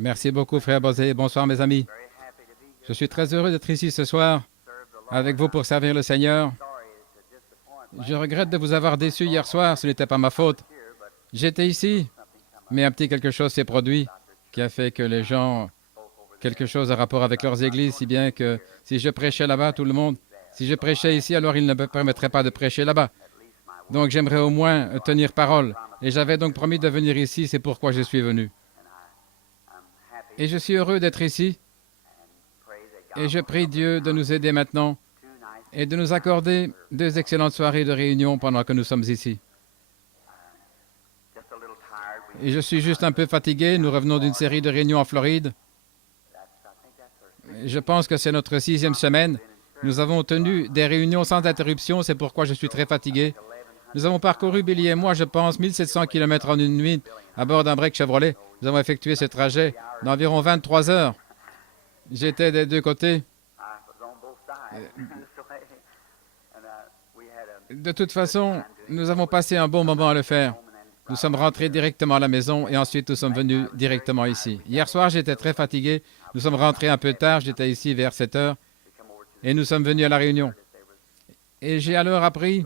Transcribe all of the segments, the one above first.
Merci beaucoup, frère Bosé. Bonsoir, mes amis. Je suis très heureux d'être ici ce soir avec vous pour servir le Seigneur. Je regrette de vous avoir déçu hier soir, ce n'était pas ma faute. J'étais ici, mais un petit quelque chose s'est produit qui a fait que les gens, quelque chose à rapport avec leurs églises, si bien que si je prêchais là-bas, tout le monde, si je prêchais ici, alors ils ne me permettraient pas de prêcher là-bas. Donc j'aimerais au moins tenir parole. Et j'avais donc promis de venir ici, c'est pourquoi je suis venu. Et je suis heureux d'être ici. Et je prie Dieu de nous aider maintenant et de nous accorder 2 excellentes soirées de réunion pendant que nous sommes ici. Et je suis juste un peu fatigué. Nous revenons d'une série de réunions en Floride. Je pense que c'est notre 6e semaine. Nous avons tenu des réunions sans interruption, c'est pourquoi je suis très fatigué. Nous avons parcouru, Billy et moi, je pense, 1700 km en une nuit à bord d'un break Chevrolet. Nous avons effectué ce trajet d'environ 23 heures. J'étais des deux côtés. De toute façon, nous avons passé un bon moment à le faire. Nous sommes rentrés directement à la maison et ensuite nous sommes venus directement ici. Hier soir, j'étais très fatigué. Nous sommes rentrés un peu tard. J'étais ici vers 7 heures et nous sommes venus à la réunion. Et j'ai alors appris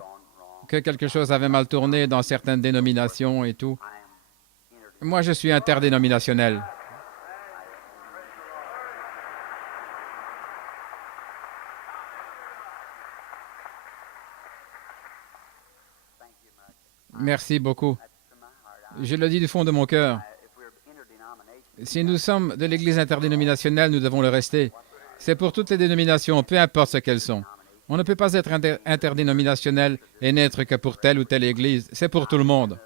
que quelque chose avait mal tourné dans certaines dénominations et tout. Moi, je suis interdénominationnel. Merci beaucoup. Je le dis du fond de mon cœur. Si nous sommes de l'Église interdénominationnelle, nous devons le rester. C'est pour toutes les dénominations, peu importe ce qu'elles sont. On ne peut pas être interdénominationnel et n'être que pour telle ou telle Église. C'est pour tout le monde.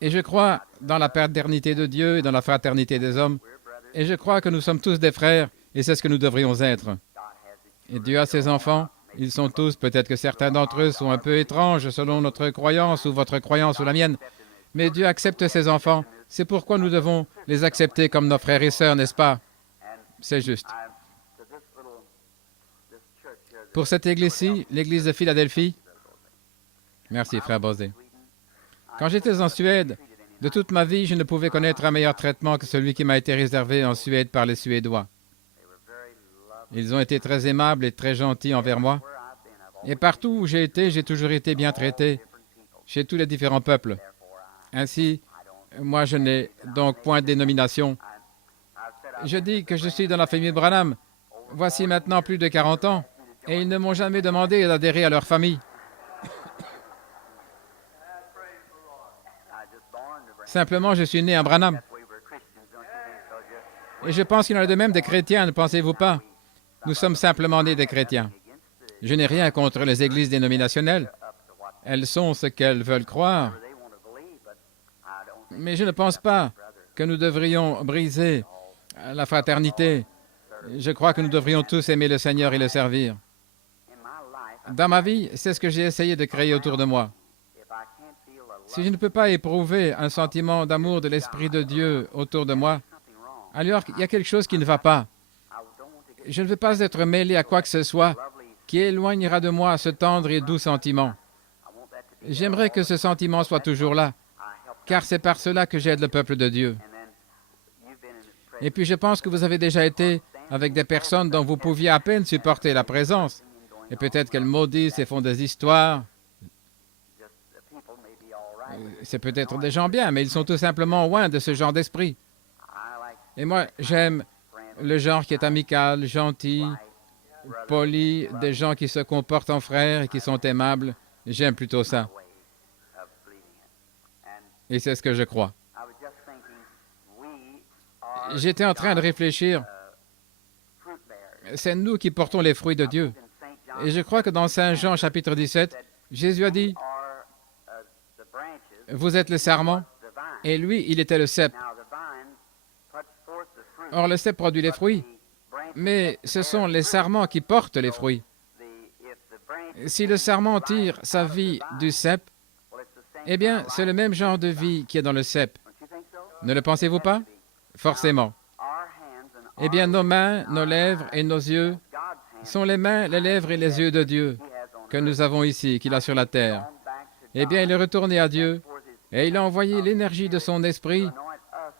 Et je crois dans la paternité de Dieu et dans la fraternité des hommes. Et je crois que nous sommes tous des frères et c'est ce que nous devrions être. Et Dieu a ses enfants. Ils sont tous, peut-être que certains d'entre eux sont un peu étranges selon notre croyance ou votre croyance ou la mienne. Mais Dieu accepte ses enfants. C'est pourquoi nous devons les accepter comme nos frères et sœurs, n'est-ce pas? C'est juste. Pour cette église-ci, l'église de Philadelphie, merci, frère Bosé. Quand j'étais en Suède, de toute ma vie, je ne pouvais connaître un meilleur traitement que celui qui m'a été réservé en Suède par les Suédois. Ils ont été très aimables et très gentils envers moi. Et partout où j'ai été, j'ai toujours été bien traité, chez tous les différents peuples. Ainsi, moi, je n'ai donc point de dénomination. Je dis que je suis dans la famille Branham. Voici maintenant plus de 40 ans, et ils ne m'ont jamais demandé d'adhérer à leur famille. Simplement, je suis né à Branham. Et je pense qu'il y en a de même des chrétiens, ne pensez-vous pas? Nous sommes simplement nés des chrétiens. Je n'ai rien contre les églises dénominationnelles. Elles sont ce qu'elles veulent croire. Mais je ne pense pas que nous devrions briser la fraternité. Je crois que nous devrions tous aimer le Seigneur et le servir. Dans ma vie, c'est ce que j'ai essayé de créer autour de moi. Si je ne peux pas éprouver un sentiment d'amour de l'Esprit de Dieu autour de moi, alors il y a quelque chose qui ne va pas. Je ne veux pas être mêlé à quoi que ce soit qui éloignera de moi ce tendre et doux sentiment. J'aimerais que ce sentiment soit toujours là, car c'est par cela que j'aide le peuple de Dieu. Et puis je pense que vous avez déjà été avec des personnes dont vous pouviez à peine supporter la présence. Et peut-être qu'elles maudissent et font des histoires. C'est peut-être des gens bien, mais ils sont tout simplement loin de ce genre d'esprit. Et moi, j'aime le genre qui est amical, gentil, poli, des gens qui se comportent en frères et qui sont aimables. J'aime plutôt ça. Et c'est ce que je crois. J'étais en train de réfléchir. C'est nous qui portons les fruits de Dieu. Et je crois que dans Saint Jean, chapitre 17, Jésus a dit, « Vous êtes le sarment, et lui, il était le cep. » Or, le cep produit les fruits, mais ce sont les sarments qui portent les fruits. Si le sarment tire sa vie du cep, eh bien, c'est le même genre de vie qui est dans le cep. Ne le pensez-vous pas? Forcément. Eh bien, nos mains, nos lèvres et nos yeux sont les mains, les lèvres et les yeux de Dieu que nous avons ici, qu'il a sur la terre. Eh bien, il est retourné à Dieu et il a envoyé l'énergie de son esprit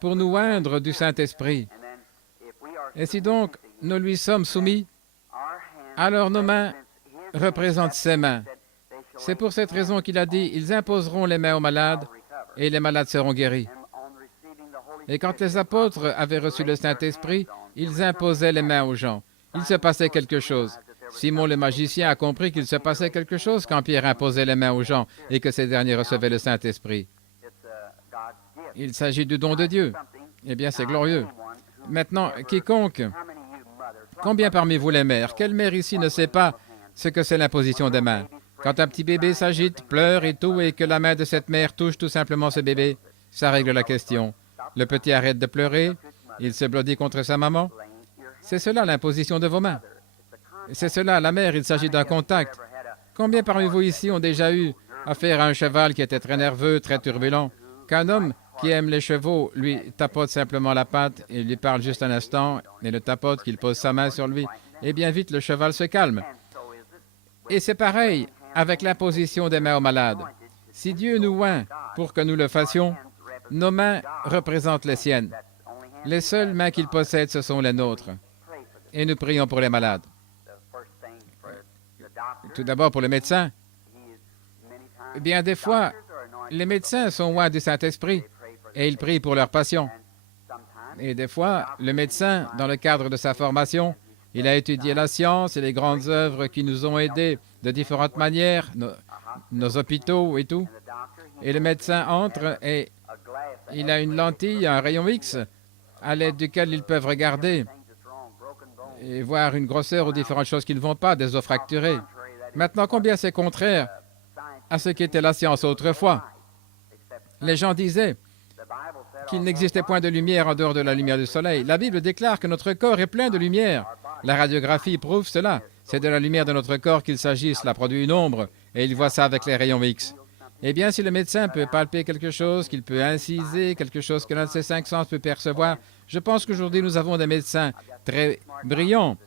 pour nous oindre du Saint-Esprit. Et si donc nous lui sommes soumis, alors nos mains représentent ses mains. C'est pour cette raison qu'il a dit, ils imposeront les mains aux malades et les malades seront guéris. Et quand les apôtres avaient reçu le Saint-Esprit, ils imposaient les mains aux gens. Il se passait quelque chose. Simon le magicien a compris qu'il se passait quelque chose quand Pierre imposait les mains aux gens et que ces derniers recevaient le Saint-Esprit. Il s'agit du don de Dieu. Eh bien, c'est glorieux. Maintenant, quiconque, combien parmi vous les mères, quelle mère ici ne sait pas ce que c'est l'imposition des mains? Quand un petit bébé s'agite, pleure et tout, et que la main de cette mère touche tout simplement ce bébé, ça règle la question. Le petit arrête de pleurer, il se blottit contre sa maman. C'est cela l'imposition de vos mains. C'est cela, la mère, il s'agit d'un contact. Combien parmi vous ici ont déjà eu affaire à un cheval qui était très nerveux, très turbulent, qu'un homme qui aime les chevaux lui tapote simplement la patte et lui parle juste un instant, et le tapote, qu'il pose sa main sur lui, et bien vite le cheval se calme. Et c'est pareil avec l'imposition des mains aux malades. Si Dieu nous oint pour que nous le fassions, nos mains représentent les siennes. Les seules mains qu'il possède, ce sont les nôtres. Et nous prions pour les malades. Tout d'abord pour le médecin. Eh bien, des fois, les médecins sont oints du Saint-Esprit et ils prient pour leurs patients. Et des fois, le médecin, dans le cadre de sa formation, il a étudié la science et les grandes œuvres qui nous ont aidés de différentes manières, nos hôpitaux et tout. Et le médecin entre et il a une lentille, un rayon X, à l'aide duquel ils peuvent regarder et voir une grosseur ou différentes choses qui ne vont pas, des os fracturés. Maintenant, combien c'est contraire à ce qu'était la science autrefois? Les gens disaient qu'il n'existait point de lumière en dehors de la lumière du soleil. La Bible déclare que notre corps est plein de lumière. La radiographie prouve cela. C'est de la lumière de notre corps qu'il s'agit. Cela produit une ombre, et il voit ça avec les rayons X. Eh bien, si le médecin peut palper quelque chose, qu'il peut inciser, quelque chose que l'un de ses 5 sens peut percevoir, je pense qu'aujourd'hui, nous avons des médecins très brillants,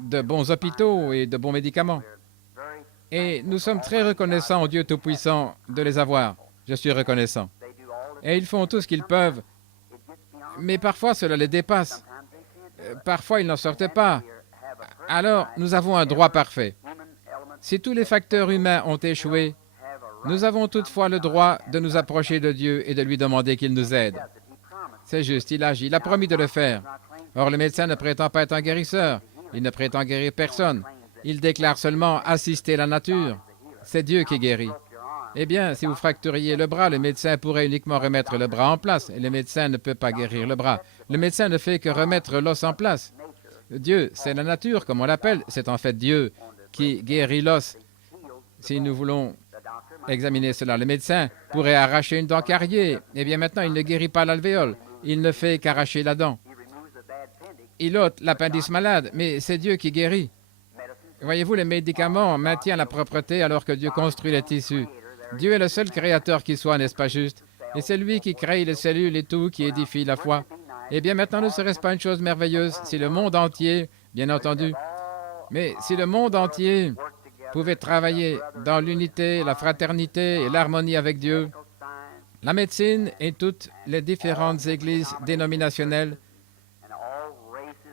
de bons hôpitaux et de bons médicaments. Et nous sommes très reconnaissants au Dieu Tout-Puissant de les avoir. Je suis reconnaissant. Et ils font tout ce qu'ils peuvent. Mais parfois, cela les dépasse. Parfois, ils n'en sortent pas. Alors, nous avons un droit parfait. Si tous les facteurs humains ont échoué, nous avons toutefois le droit de nous approcher de Dieu et de lui demander qu'il nous aide. C'est juste, il agit, il a promis de le faire. Or, le médecin ne prétend pas être un guérisseur. Il ne prétend guérir personne. Il déclare seulement assister la nature. C'est Dieu qui guérit. Eh bien, si vous fracturiez le bras, le médecin pourrait uniquement remettre le bras en place, et le médecin ne peut pas guérir le bras. Le médecin ne fait que remettre l'os en place. Dieu, c'est la nature, comme on l'appelle. C'est en fait Dieu qui guérit l'os. Si nous voulons examiner cela, le médecin pourrait arracher une dent cariée. Eh bien, maintenant, il ne guérit pas l'alvéole. Il ne fait qu'arracher la dent. Il ôte l'appendice malade, mais c'est Dieu qui guérit. Voyez-vous, les médicaments maintiennent la propreté alors que Dieu construit les tissus. Dieu est le seul créateur qui soit, n'est-ce pas juste? Et c'est lui qui crée les cellules et tout, qui édifie la foi. Eh bien, maintenant, ne serait-ce pas une chose merveilleuse si le monde entier, bien entendu, mais si le monde entier pouvait travailler dans l'unité, la fraternité et l'harmonie avec Dieu, la médecine et toutes les différentes églises dénominationnelles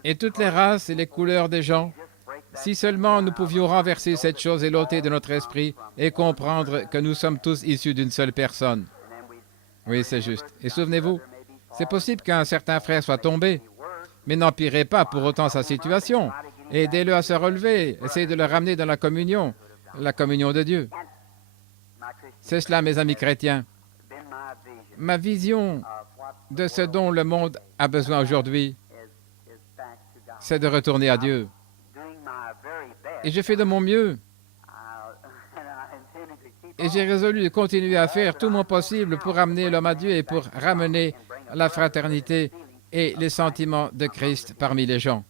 et toutes les races et les couleurs des gens, si seulement nous pouvions renverser cette chose et l'ôter de notre esprit et comprendre que nous sommes tous issus d'une seule personne. Oui, c'est juste. Et souvenez-vous, c'est possible qu'un certain frère soit tombé, mais n'empirez pas pour autant sa situation. Aidez-le à se relever, essayez de le ramener dans la communion de Dieu. C'est cela, mes amis chrétiens. Ma vision de ce dont le monde a besoin aujourd'hui, c'est de retourner à Dieu. Et j'ai fait de mon mieux. Et j'ai résolu de continuer à faire tout mon possible pour ramener l'homme à Dieu et pour ramener la fraternité et les sentiments de Christ parmi les gens.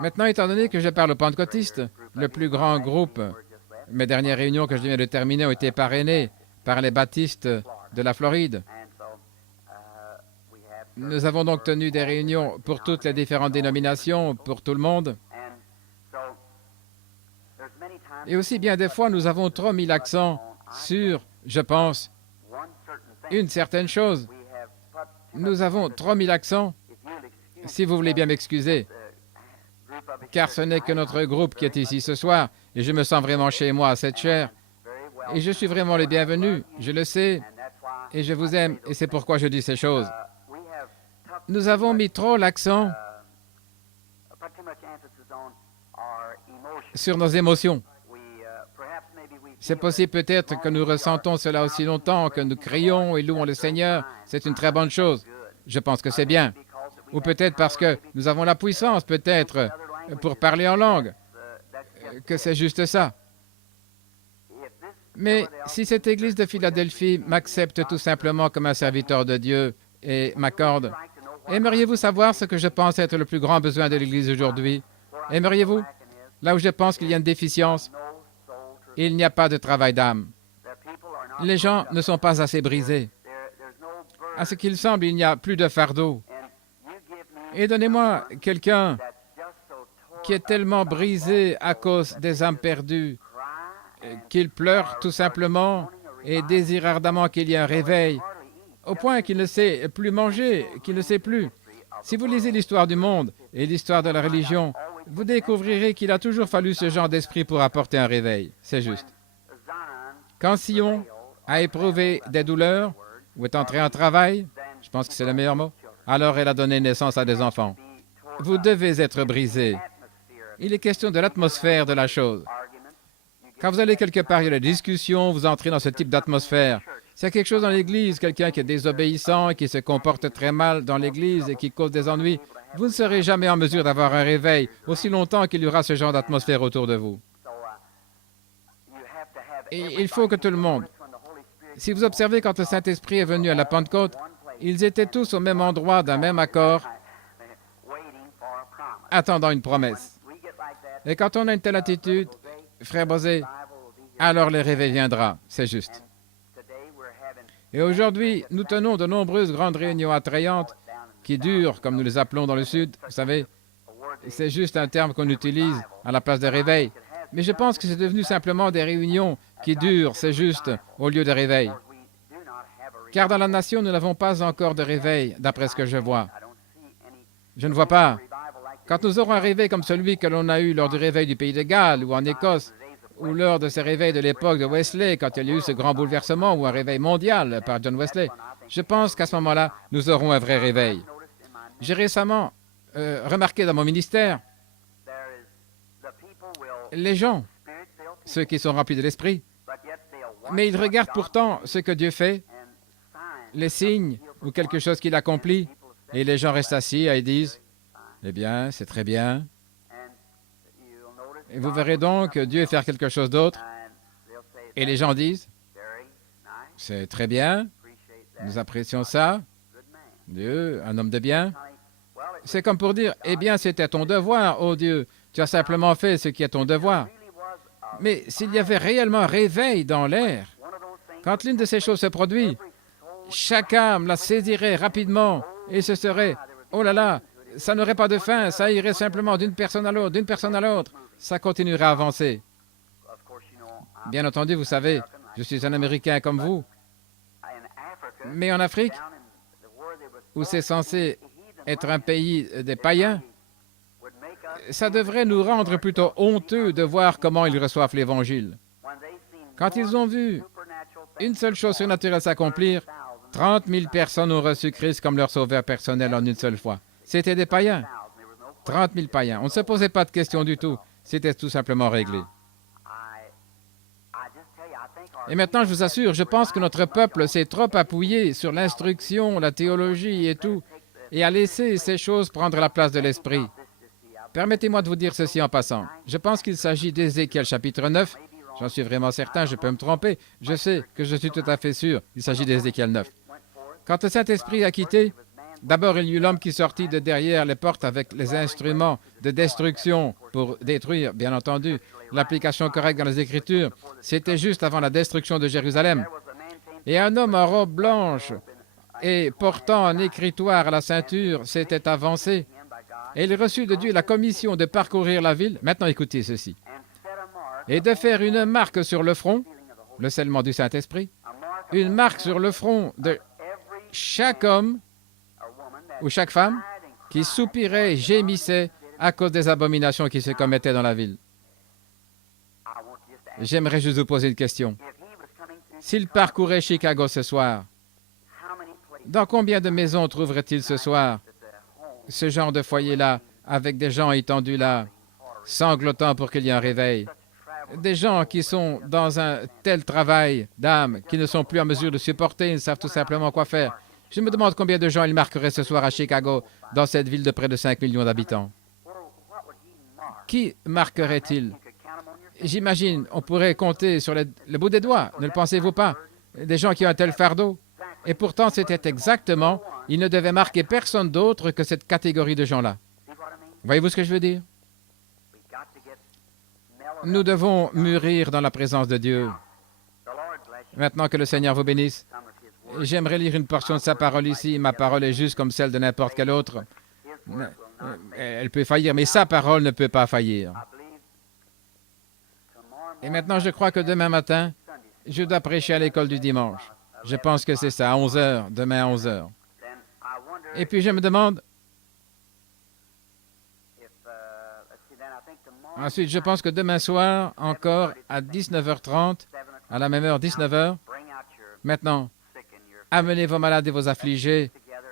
Maintenant, étant donné que je parle aux pentecôtistes, le plus grand groupe, mes dernières réunions que je viens de terminer ont été parrainées par les baptistes de la Floride. Nous avons donc tenu des réunions pour toutes les différentes dénominations, pour tout le monde. Et aussi, bien des fois, nous avons trop mis l'accent sur je pense, une certaine chose. Nous avons 3000 accents, si vous voulez bien m'excuser, car ce n'est que notre groupe qui est ici ce soir, et je me sens vraiment chez moi à cette chaire, et je suis vraiment le bienvenu, je le sais, et je vous aime, et c'est pourquoi je dis ces choses. Nous avons mis trop l'accent sur nos émotions. C'est possible peut-être que nous ressentons cela aussi longtemps, que nous crions et louons le Seigneur. C'est une très bonne chose. Je pense que c'est bien. Ou peut-être parce que nous avons la puissance, peut-être, pour parler en langue, que c'est juste ça. Mais si cette Église de Philadelphie m'accepte tout simplement comme un serviteur de Dieu et m'accorde, aimeriez-vous savoir ce que je pense être le plus grand besoin de l'Église aujourd'hui? Aimeriez-vous? Là où je pense qu'il y a une déficience, il n'y a pas de travail d'âme. Les gens ne sont pas assez brisés. À ce qu'il semble, il n'y a plus de fardeau. Et donnez-moi quelqu'un qui est tellement brisé à cause des âmes perdues qu'il pleure tout simplement et désire ardemment qu'il y ait un réveil, au point qu'il ne sait plus manger, qu'il ne sait plus. Si vous lisez l'histoire du monde et l'histoire de la religion, vous découvrirez qu'il a toujours fallu ce genre d'esprit pour apporter un réveil. C'est juste. Quand Sion a éprouvé des douleurs ou est entré en travail, je pense que c'est le meilleur mot, alors elle a donné naissance à des enfants. Vous devez être brisé. Il est question de l'atmosphère de la chose. Quand vous allez quelque part, il y a des discussions, vous entrez dans ce type d'atmosphère. S'il y a quelque chose dans l'Église, quelqu'un qui est désobéissant, qui se comporte très mal dans l'Église et qui cause des ennuis, vous ne serez jamais en mesure d'avoir un réveil aussi longtemps qu'il y aura ce genre d'atmosphère autour de vous. Et il faut que tout le monde... Si vous observez quand le Saint-Esprit est venu à la Pentecôte, ils étaient tous au même endroit, d'un même accord, attendant une promesse. Et quand on a une telle attitude, frère Bosé, alors le réveil viendra, c'est juste. Et aujourd'hui, nous tenons de nombreuses grandes réunions attrayantes qui durent, comme nous les appelons dans le Sud, vous savez, c'est juste un terme qu'on utilise à la place de réveil. Mais je pense que c'est devenu simplement des réunions qui durent, c'est juste, au lieu de réveil. Car dans la nation, nous n'avons pas encore de réveil, d'après ce que je vois. Je ne vois pas. Quand nous aurons un réveil comme celui que l'on a eu lors du réveil du pays de Galles ou en Écosse, ou lors de ces réveils de l'époque de Wesley, quand il y a eu ce grand bouleversement ou un réveil mondial par John Wesley, je pense qu'à ce moment-là, nous aurons un vrai réveil. J'ai récemment remarqué dans mon ministère, les gens, ceux qui sont remplis de l'esprit, mais ils regardent pourtant ce que Dieu fait, les signes ou quelque chose qu'il accomplit, et les gens restent assis et ils disent, « Eh bien, c'est très bien. » Et vous verrez donc Dieu faire quelque chose d'autre, et les gens disent, « C'est très bien, nous apprécions ça, Dieu, un homme de bien. » C'est comme pour dire, « Eh bien, c'était ton devoir, ô Dieu, tu as simplement fait ce qui est ton devoir. » Mais s'il y avait réellement un réveil dans l'air, quand l'une de ces choses se produit, chaque âme la saisirait rapidement et ce serait, oh là là, ça n'aurait pas de fin, ça irait simplement d'une personne à l'autre, d'une personne à l'autre, ça continuerait à avancer. Bien entendu, vous savez, je suis un Américain comme vous, mais en Afrique, où c'est censé être un pays des païens, ça devrait nous rendre plutôt honteux de voir comment ils reçoivent l'Évangile. Quand ils ont vu une seule chose surnaturelle s'accomplir, 30 000 personnes ont reçu Christ comme leur sauveur personnel en une seule fois. C'était des païens. 30 000 païens. On ne se posait pas de questions du tout. C'était tout simplement réglé. Et maintenant, je vous assure, je pense que notre peuple s'est trop appuyé sur l'instruction, la théologie et tout, et a laissé ces choses prendre la place de l'esprit. Permettez-moi de vous dire ceci en passant. Je pense qu'il s'agit d'Ézéchiel chapitre 9. J'en suis vraiment certain, je peux me tromper. Je sais que je suis tout à fait sûr. Il s'agit d'Ézéchiel 9. Quand le Saint-Esprit a quitté, d'abord il y eut l'homme qui sortit de derrière les portes avec les instruments de destruction pour détruire, bien entendu, l'application correcte dans les Écritures. C'était juste avant la destruction de Jérusalem. Et un homme en robe blanche et portant un écritoire à la ceinture s'était avancé. Et il reçut de Dieu la commission de parcourir la ville. Maintenant, écoutez ceci. Et de faire une marque sur le front, le scellement du Saint-Esprit, une marque sur le front de chaque homme ou chaque femme qui soupirait et gémissait à cause des abominations qui se commettaient dans la ville. J'aimerais juste vous poser une question. S'il parcourait Chicago ce soir, dans combien de maisons trouverait-il ce soir ce genre de foyer-là, avec des gens étendus là, sanglotant pour qu'il y ait un réveil? Des gens qui sont dans un tel travail d'âme, qui ne sont plus en mesure de supporter, ils ne savent tout simplement quoi faire. Je me demande combien de gens il marquerait ce soir à Chicago, dans cette ville de près de 5 millions d'habitants. Qui marquerait-il? J'imagine, on pourrait compter sur le bout des doigts, ne le pensez-vous pas? Des gens qui ont un tel fardeau. Et pourtant, c'était exactement, il ne devait marquer personne d'autre que cette catégorie de gens-là. Voyez-vous ce que je veux dire? Nous devons mûrir dans la présence de Dieu. Maintenant que le Seigneur vous bénisse, j'aimerais lire une portion de sa parole ici. Ma parole est juste comme celle de n'importe quelle autre. Elle peut faillir, mais sa parole ne peut pas faillir. Et maintenant, je crois que demain matin, je dois prêcher à l'école du dimanche. Je pense que c'est ça, à 11 heures, demain à 11 heures. Et puis je me demande... Ensuite, je pense que demain soir, encore à 19h30, à la même heure, 19h, maintenant, amenez vos malades et vos affligés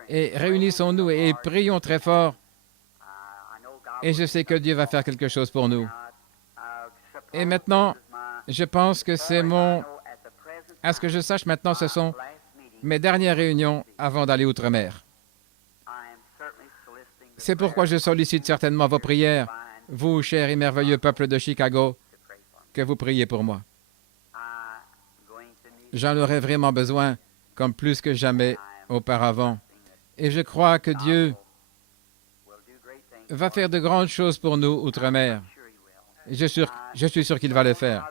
et réunissons-nous et prions très fort. Et je sais que Dieu va faire quelque chose pour nous. Et maintenant, je pense que c'est à ce que je sache maintenant, ce sont mes dernières réunions avant d'aller outre-mer. C'est pourquoi je sollicite certainement vos prières, vous, chers et merveilleux peuple de Chicago, que vous priez pour moi. J'en aurais vraiment besoin, comme plus que jamais auparavant. Et je crois que Dieu va faire de grandes choses pour nous outre-mer. Je suis sûr qu'il va le faire.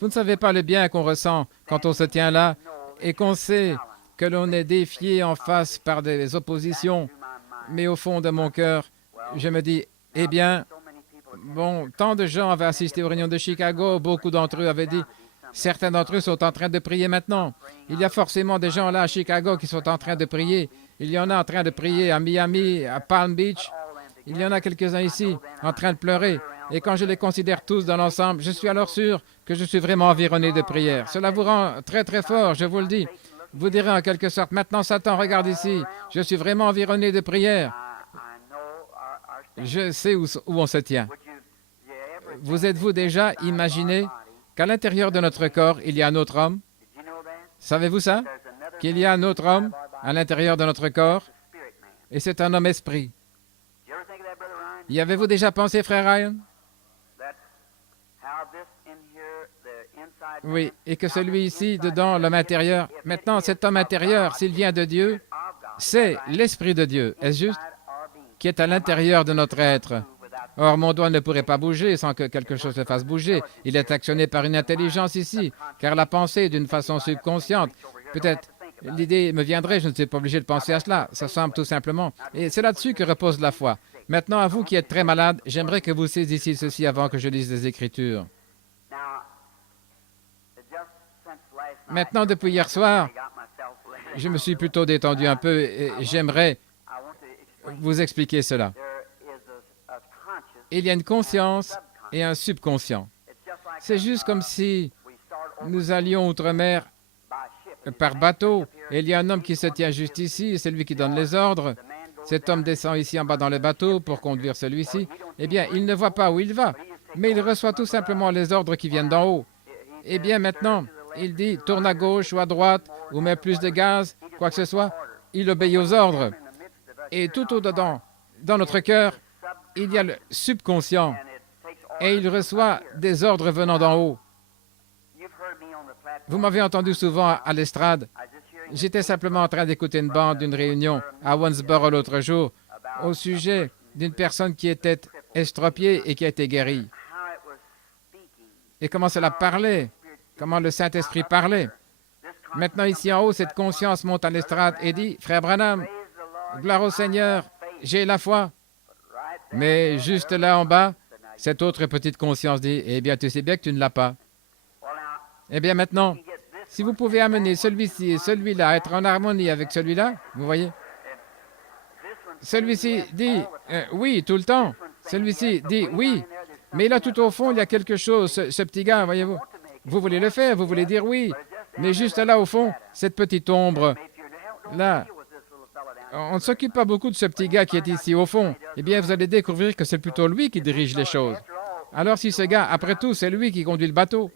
Vous ne savez pas le bien qu'on ressent quand on se tient là et qu'on sait que l'on est défié en face par des oppositions. Mais au fond de mon cœur, je me dis, eh bien, bon, tant de gens avaient assisté aux réunions de Chicago, beaucoup d'entre eux avaient dit, certains d'entre eux sont en train de prier maintenant. Il y a forcément des gens là à Chicago qui sont en train de prier. Il y en a en train de prier à Miami, à Palm Beach. Il y en a quelques-uns ici en train de pleurer. Et quand je les considère tous dans l'ensemble, je suis alors sûr que je suis vraiment environné de prières. Cela vous rend très, très fort, je vous le dis. Vous direz en quelque sorte, maintenant Satan, regarde ici, je suis vraiment environné de prières. Je sais où on se tient. Vous êtes-vous déjà imaginé qu'à l'intérieur de notre corps, il y a un autre homme? Savez-vous ça? Qu'il y a un autre homme à l'intérieur de notre corps? Et c'est un homme esprit. Y avez-vous déjà pensé, frère Ryan? Oui, et que celui ici, dedans, l'homme intérieur, maintenant, cet homme intérieur, s'il vient de Dieu, c'est l'Esprit de Dieu, est-ce juste? Qui est à l'intérieur de notre être. Or, mon doigt ne pourrait pas bouger sans que quelque chose se fasse bouger. Il est actionné par une intelligence ici, car la pensée, d'une façon subconsciente, peut-être l'idée me viendrait, je ne suis pas obligé de penser à cela, ça semble tout simplement. Et c'est là-dessus que repose la foi. Maintenant, à vous qui êtes très malade, j'aimerais que vous saisissiez ceci avant que je lise les Écritures. Maintenant, depuis hier soir, je me suis plutôt détendu un peu et j'aimerais vous expliquer cela. Il y a une conscience et un subconscient. C'est juste comme si nous allions outre-mer par bateau et il y a un homme qui se tient juste ici, c'est lui qui donne les ordres. Cet homme descend ici en bas dans le bateau pour conduire celui-ci. Eh bien, il ne voit pas où il va, mais il reçoit tout simplement les ordres qui viennent d'en haut. Eh bien, maintenant, il dit, tourne à gauche ou à droite, ou mets plus de gaz, quoi que ce soit. Il obéit aux ordres. Et tout au-dedans, dans notre cœur, il y a le subconscient. Et il reçoit des ordres venant d'en haut. Vous m'avez entendu souvent à l'estrade. J'étais simplement en train d'écouter une bande d'une réunion à Owensboro l'autre jour au sujet d'une personne qui était estropiée et qui a été guérie. Et comment cela parlait, comment le Saint-Esprit parlait. Maintenant, ici en haut, cette conscience monte à l'estrade et dit, « Frère Branham, gloire au Seigneur, j'ai la foi. » Mais juste là en bas, cette autre petite conscience dit, « Eh bien, tu sais bien que tu ne l'as pas. » Eh bien, maintenant, Si vous pouvez amener celui-ci et celui-là à être en harmonie avec celui-là, vous voyez, celui-ci dit oui tout le temps, celui-ci dit oui, mais là tout au fond, il y a quelque chose, ce petit gars, voyez-vous. Vous voulez le faire, vous voulez dire oui, mais juste là au fond, cette petite ombre, là, on ne s'occupe pas beaucoup de ce petit gars qui est ici au fond. Eh bien, vous allez découvrir que c'est plutôt lui qui dirige les choses. Alors si ce gars, après tout, c'est lui qui conduit le bateau,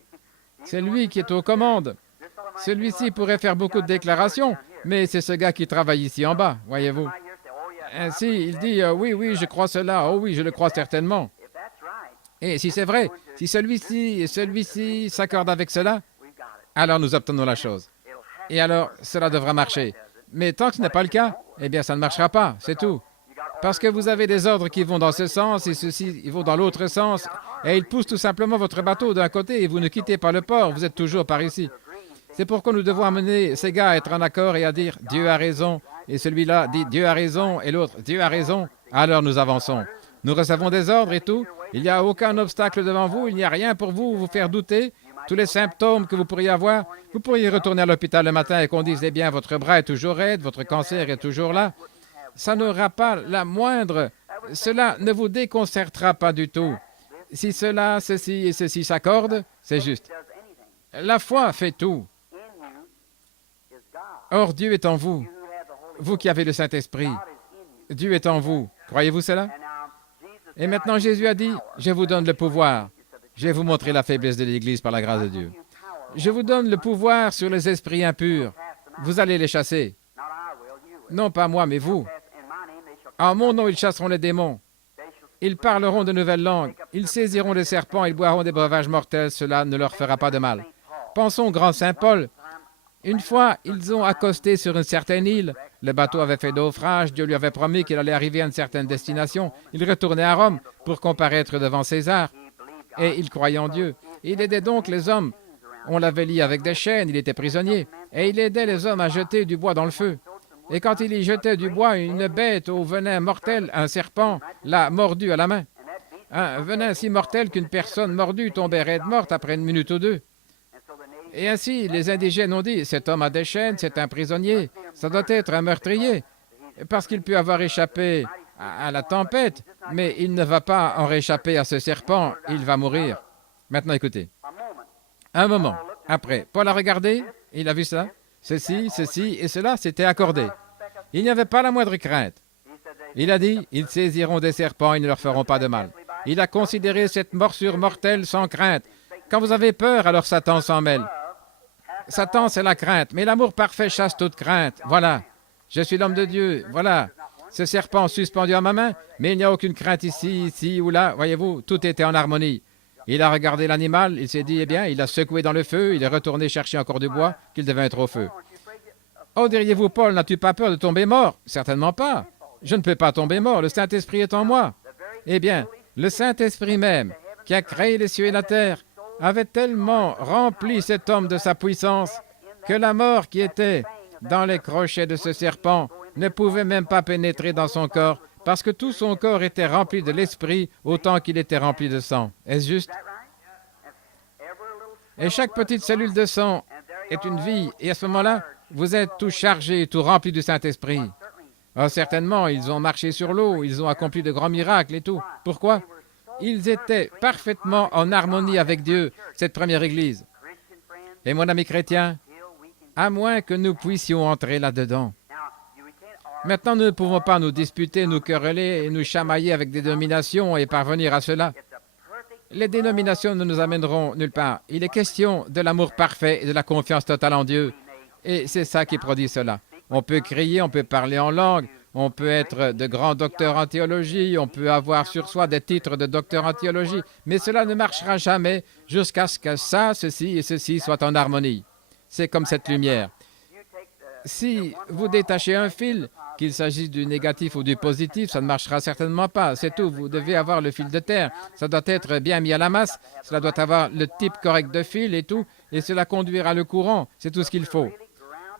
c'est lui qui est aux commandes. Celui-ci pourrait faire beaucoup de déclarations, mais c'est ce gars qui travaille ici en bas, voyez-vous. Ainsi, il dit oui, oui, je crois cela, oh oui, je le crois certainement. Et si c'est vrai, si celui-ci et celui-ci s'accordent avec cela, alors nous obtenons la chose. Et alors, cela devra marcher. Mais tant que ce n'est pas le cas, eh bien, ça ne marchera pas, c'est tout. Parce que vous avez des ordres qui vont dans ce sens et ceux-ci ils vont dans l'autre sens, et ils poussent tout simplement votre bateau d'un côté et vous ne quittez pas le port, vous êtes toujours par ici. C'est pourquoi nous devons amener ces gars à être en accord et à dire « Dieu a raison », et celui-là dit « Dieu a raison » et l'autre « Dieu a raison », alors nous avançons. Nous recevons des ordres et tout, il n'y a aucun obstacle devant vous, il n'y a rien pour vous faire douter. Tous les symptômes que vous pourriez avoir, vous pourriez retourner à l'hôpital le matin et qu'on dise « Eh bien, votre bras est toujours raide, votre cancer est toujours là ». Ça n'aura pas la moindre... Cela ne vous déconcertera pas du tout. Si cela, ceci et ceci s'accordent, c'est juste. La foi fait tout. Or, Dieu est en vous. Vous qui avez le Saint-Esprit. Dieu est en vous. Croyez-vous cela? Et maintenant, Jésus a dit, « Je vous donne le pouvoir. Je vais vous montrer la faiblesse de l'Église par la grâce de Dieu. Je vous donne le pouvoir sur les esprits impurs. Vous allez les chasser. Non pas moi, mais vous. En mon nom, ils chasseront les démons. Ils parleront de nouvelles langues. Ils saisiront les serpents. Ils boiront des breuvages mortels. Cela ne leur fera pas de mal. » Pensons au grand Saint Paul. Une fois, ils ont accosté sur une certaine île. Le bateau avait fait naufrage. Dieu lui avait promis qu'il allait arriver à une certaine destination. Il retournait à Rome pour comparaître devant César. Et il croyait en Dieu. Il aidait donc les hommes. On l'avait lié avec des chaînes, il était prisonnier. Et il aidait les hommes à jeter du bois dans le feu. Et quand il y jetait du bois, une bête au venin mortel, un serpent, l'a mordu à la main. Un venin si mortel qu'une personne mordue tombait raide morte après une minute ou deux. Et ainsi, les indigènes ont dit, cet homme a des chaînes, c'est un prisonnier, ça doit être un meurtrier, parce qu'il peut avoir échappé à la tempête, mais il ne va pas en réchapper à ce serpent, il va mourir. Maintenant, écoutez. Un moment, après, Paul a regardé, il a vu ça, ceci et cela s'était accordé. Il n'y avait pas la moindre crainte. Il a dit, ils saisiront des serpents, ils ne leur feront pas de mal. Il a considéré cette morsure mortelle sans crainte. Quand vous avez peur, alors Satan s'en mêle. Satan, c'est la crainte, mais l'amour parfait chasse toute crainte. Voilà, je suis l'homme de Dieu, voilà. Ce serpent suspendu à ma main, mais il n'y a aucune crainte ici ou là. Voyez-vous, tout était en harmonie. Il a regardé l'animal, il s'est dit, eh bien, il a secoué dans le feu, il est retourné chercher encore du bois qu'il devait être au feu. Oh, diriez-vous, Paul, n'as-tu pas peur de tomber mort? Certainement pas. Je ne peux pas tomber mort, le Saint-Esprit est en moi. Eh bien, le Saint-Esprit même, qui a créé les cieux et la terre, avait tellement rempli cet homme de sa puissance que la mort qui était dans les crochets de ce serpent ne pouvait même pas pénétrer dans son corps parce que tout son corps était rempli de l'esprit autant qu'il était rempli de sang. Est-ce juste? Et chaque petite cellule de sang est une vie et à ce moment-là, vous êtes tout chargé, tout rempli du Saint-Esprit. Oh, certainement, ils ont marché sur l'eau, ils ont accompli de grands miracles et tout. Pourquoi? Ils étaient parfaitement en harmonie avec Dieu, cette première Église. Et mon ami chrétien, à moins que nous puissions entrer là-dedans. Maintenant, nous ne pouvons pas nous disputer, nous quereller et nous chamailler avec des dénominations et parvenir à cela. Les dénominations ne nous amèneront nulle part. Il est question de l'amour parfait et de la confiance totale en Dieu. Et c'est ça qui produit cela. On peut crier, on peut parler en langue, on peut être de grands docteurs en théologie, on peut avoir sur soi des titres de docteur en théologie, mais cela ne marchera jamais jusqu'à ce que ça, ceci et ceci soient en harmonie. C'est comme cette lumière. Si vous détachez un fil, qu'il s'agisse du négatif ou du positif, ça ne marchera certainement pas. C'est tout. Vous devez avoir le fil de terre. Ça doit être bien mis à la masse. Cela doit avoir le type correct de fil et tout. Et cela conduira le courant. C'est tout ce qu'il faut.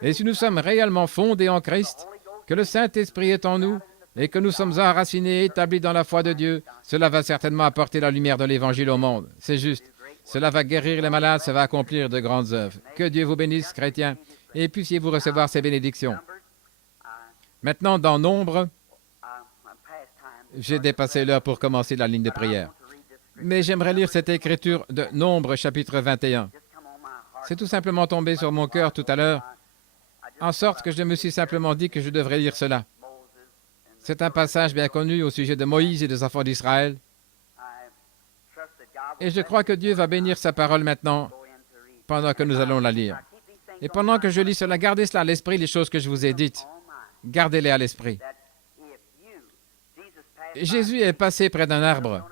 Et si nous sommes réellement fondés en Christ, que le Saint-Esprit est en nous et que nous sommes enracinés et établis dans la foi de Dieu, cela va certainement apporter la lumière de l'Évangile au monde. C'est juste. Cela va guérir les malades, ça va accomplir de grandes œuvres. Que Dieu vous bénisse, chrétiens, et puissiez-vous recevoir ces bénédictions. Maintenant, dans Nombre, j'ai dépassé l'heure pour commencer la ligne de prière. Mais j'aimerais lire cette écriture de Nombre, chapitre 21. C'est tout simplement tombé sur mon cœur tout à l'heure, en sorte que je me suis simplement dit que je devrais lire cela. C'est un passage bien connu au sujet de Moïse et des enfants d'Israël. Et je crois que Dieu va bénir sa parole maintenant, pendant que nous allons la lire. Et pendant que je lis cela, gardez cela à l'esprit, les choses que je vous ai dites. Gardez-les à l'esprit. Jésus est passé près d'un arbre.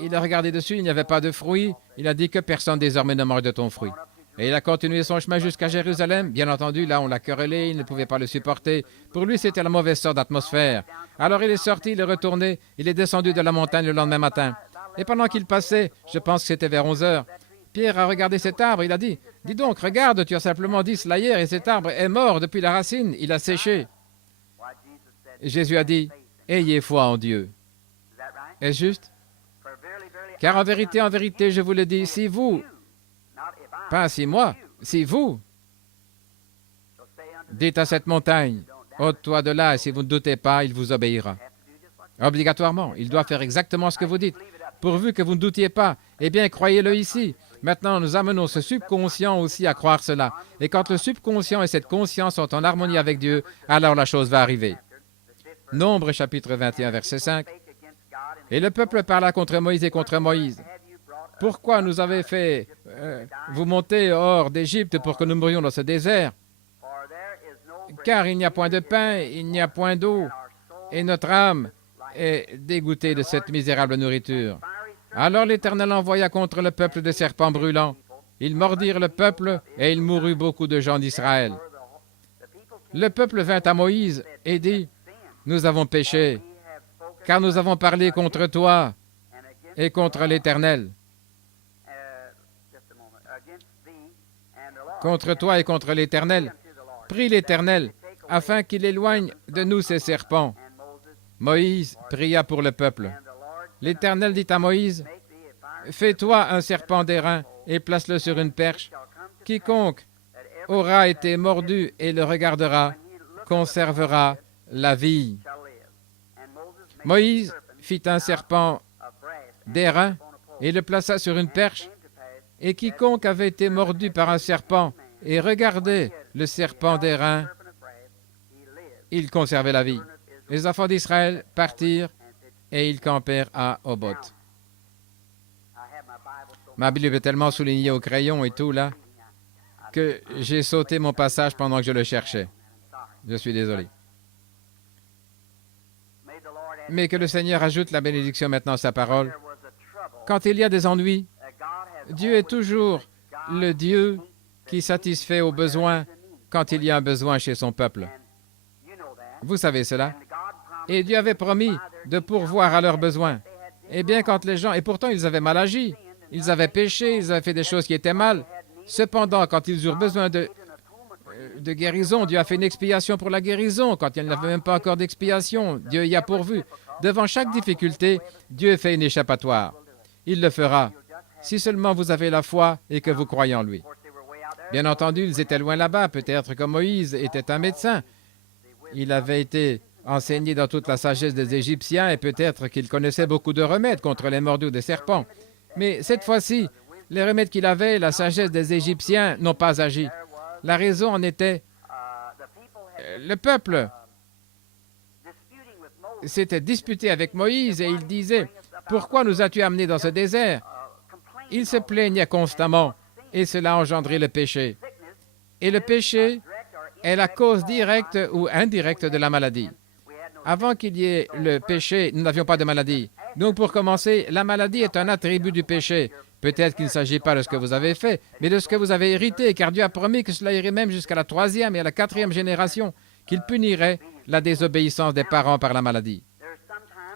Il a regardé dessus, il n'y avait pas de fruits. Il a dit que personne désormais ne mange de ton fruit. Et il a continué son chemin jusqu'à Jérusalem. Bien entendu, là, on l'a querellé, il ne pouvait pas le supporter. Pour lui, c'était la mauvaise sorte d'atmosphère. Alors il est sorti, il est retourné, il est descendu de la montagne le lendemain matin. Et pendant qu'il passait, je pense que c'était vers 11 heures, Pierre a regardé cet arbre, il a dit, « Dis donc, regarde, tu as simplement dit cela hier, et cet arbre est mort depuis la racine, il a séché. » Et Jésus a dit, « Ayez foi en Dieu. » Est-ce juste? Car en vérité, je vous le dis, si vous, pas si moi, si vous, dites à cette montagne, « Ôte-toi de là, et si vous ne doutez pas, il vous obéira. » Obligatoirement, il doit faire exactement ce que vous dites. Pourvu que vous ne doutiez pas, eh bien, croyez-le ici. Maintenant, nous amenons ce subconscient aussi à croire cela. Et quand le subconscient et cette conscience sont en harmonie avec Dieu, alors la chose va arriver. Nombre, chapitre 21, verset 5. « Et le peuple parla contre Moïse et contre Moïse. Pourquoi nous avez fait vous monter hors d'Égypte pour que nous mourions dans ce désert? Car il n'y a point de pain, il n'y a point d'eau, et notre âme est dégoûtée de cette misérable nourriture. » Alors l'Éternel envoya contre le peuple des serpents brûlants. Ils mordirent le peuple, et il mourut beaucoup de gens d'Israël. Le peuple vint à Moïse et dit, « Nous avons péché, car nous avons parlé contre toi et contre l'Éternel. » Contre toi et contre l'Éternel. Prie l'Éternel, afin qu'il éloigne de nous ces serpents. Moïse pria pour le peuple. L'Éternel dit à Moïse, « Fais-toi un serpent d'airain et place-le sur une perche. Quiconque aura été mordu et le regardera, conservera la vie. » Moïse fit un serpent d'airain et le plaça sur une perche, et quiconque avait été mordu par un serpent et regardait le serpent d'airain, il conservait la vie. Les enfants d'Israël partirent et ils campèrent à Oboth. Ma Bible est tellement soulignée au crayon et tout, là, que j'ai sauté mon passage pendant que je le cherchais. Je suis désolé. Mais que le Seigneur ajoute la bénédiction maintenant à sa parole. Quand il y a des ennuis, Dieu est toujours le Dieu qui satisfait aux besoins quand il y a un besoin chez son peuple. Vous savez cela. Et Dieu avait promis de pourvoir à leurs besoins. Eh bien, quand les gens... Et pourtant, ils avaient mal agi. Ils avaient péché, ils avaient fait des choses qui étaient mal. Cependant, quand ils eurent besoin de guérison, Dieu a fait une expiation pour la guérison. Quand il n'y avait même pas encore d'expiation, Dieu y a pourvu. Devant chaque difficulté, Dieu fait une échappatoire. Il le fera, si seulement vous avez la foi et que vous croyez en lui. Bien entendu, ils étaient loin là-bas. Peut-être que Moïse était un médecin. Il avait été enseigné dans toute la sagesse des Égyptiens et peut-être qu'il connaissait beaucoup de remèdes contre les morsures des serpents. Mais cette fois-ci, les remèdes qu'il avait, la sagesse des Égyptiens n'ont pas agi. La raison en était, le peuple s'était disputé avec Moïse et il disait, « Pourquoi nous as-tu amenés dans ce désert? » Il se plaignait constamment et cela a engendré le péché. Et le péché est la cause directe ou indirecte de la maladie. Avant qu'il y ait le péché, nous n'avions pas de maladie. Donc, pour commencer, la maladie est un attribut du péché. Peut-être qu'il ne s'agit pas de ce que vous avez fait, mais de ce que vous avez hérité, car Dieu a promis que cela irait même jusqu'à la 3e et à la 4e génération, qu'il punirait la désobéissance des parents par la maladie.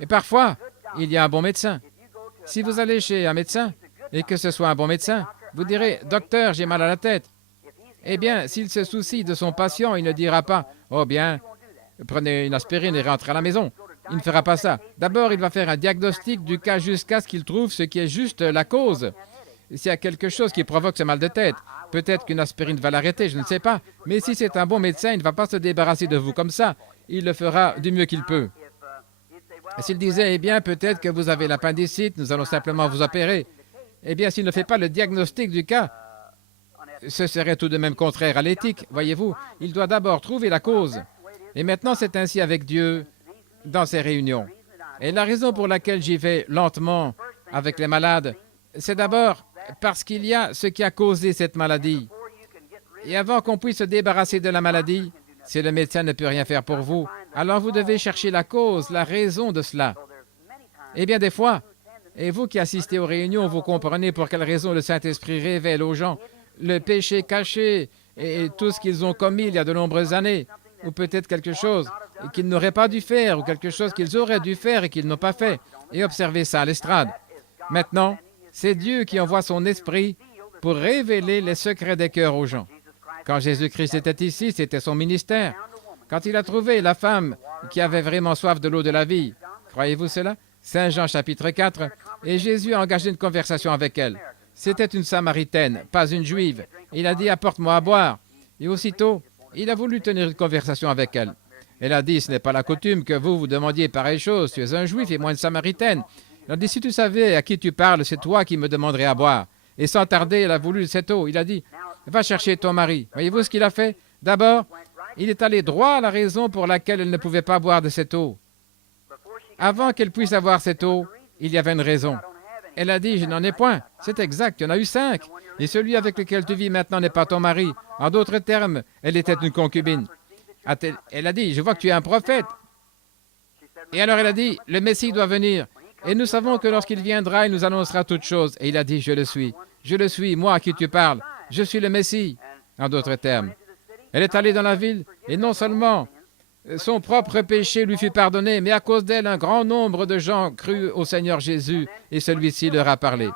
Et parfois, il y a un bon médecin. Si vous allez chez un médecin, et que ce soit un bon médecin, vous direz, « Docteur, j'ai mal à la tête. » Eh bien, s'il se soucie de son patient, il ne dira pas, « Oh bien, prenez une aspirine et rentrez à la maison. » Il ne fera pas ça. D'abord, il va faire un diagnostic du cas jusqu'à ce qu'il trouve ce qui est juste la cause. s'il y a quelque chose qui provoque ce mal de tête. Peut-être qu'une aspirine va l'arrêter, je ne sais pas. Mais si c'est un bon médecin, il ne va pas se débarrasser de vous comme ça. Il le fera du mieux qu'il peut. Et s'il disait, eh bien, peut-être que vous avez l'appendicite, nous allons simplement vous opérer. Eh bien, s'il ne fait pas le diagnostic du cas, ce serait tout de même contraire à l'éthique. Voyez-vous, il doit d'abord trouver la cause. Et maintenant, c'est ainsi avec Dieu dans ces réunions. Et la raison pour laquelle j'y vais lentement avec les malades, c'est d'abord parce qu'il y a ce qui a causé cette maladie. Et avant qu'on puisse se débarrasser de la maladie, si le médecin ne peut rien faire pour vous, alors vous devez chercher la cause, la raison de cela. Eh bien, des fois, et vous qui assistez aux réunions, vous comprenez pour quelle raison le Saint-Esprit révèle aux gens le péché caché et tout ce qu'ils ont commis il y a de nombreuses années, ou peut-être quelque chose qu'ils n'auraient pas dû faire, ou quelque chose qu'ils auraient dû faire et qu'ils n'ont pas fait, et observez ça à l'estrade. Maintenant, c'est Dieu qui envoie son esprit pour révéler les secrets des cœurs aux gens. Quand Jésus-Christ était ici, c'était son ministère. Quand il a trouvé la femme qui avait vraiment soif de l'eau de la vie, croyez-vous cela? Saint Jean chapitre 4, et Jésus a engagé une conversation avec elle. C'était une Samaritaine, pas une Juive. Il a dit, apporte-moi à boire. Et aussitôt, il a voulu tenir une conversation avec elle. Elle a dit, ce n'est pas la coutume que vous demandiez pareille chose. Tu es un Juif et moi une Samaritaine. Il a dit, si tu savais à qui tu parles, c'est toi qui me demanderais à boire. Et sans tarder, elle a voulu cette eau. Il a dit, va chercher ton mari. Voyez-vous ce qu'il a fait? D'abord, il est allé droit à la raison pour laquelle elle ne pouvait pas boire de cette eau. Avant qu'elle puisse avoir cette eau, il y avait une raison. Elle a dit, je n'en ai point. C'est exact, il y en a eu 5. Et celui avec lequel tu vis maintenant n'est pas ton mari. En d'autres termes, elle était une concubine. Elle a dit, je vois que tu es un prophète. Et alors elle a dit, le Messie doit venir. Et nous savons que lorsqu'il viendra, il nous annoncera toutes choses. Et il a dit, je le suis. Je le suis, moi à qui tu parles. Je suis le Messie. En d'autres termes. Elle est allée dans la ville, et non seulement son propre péché lui fut pardonné, mais à cause d'elle, un grand nombre de gens crurent au Seigneur Jésus, et celui-ci leur a parlé.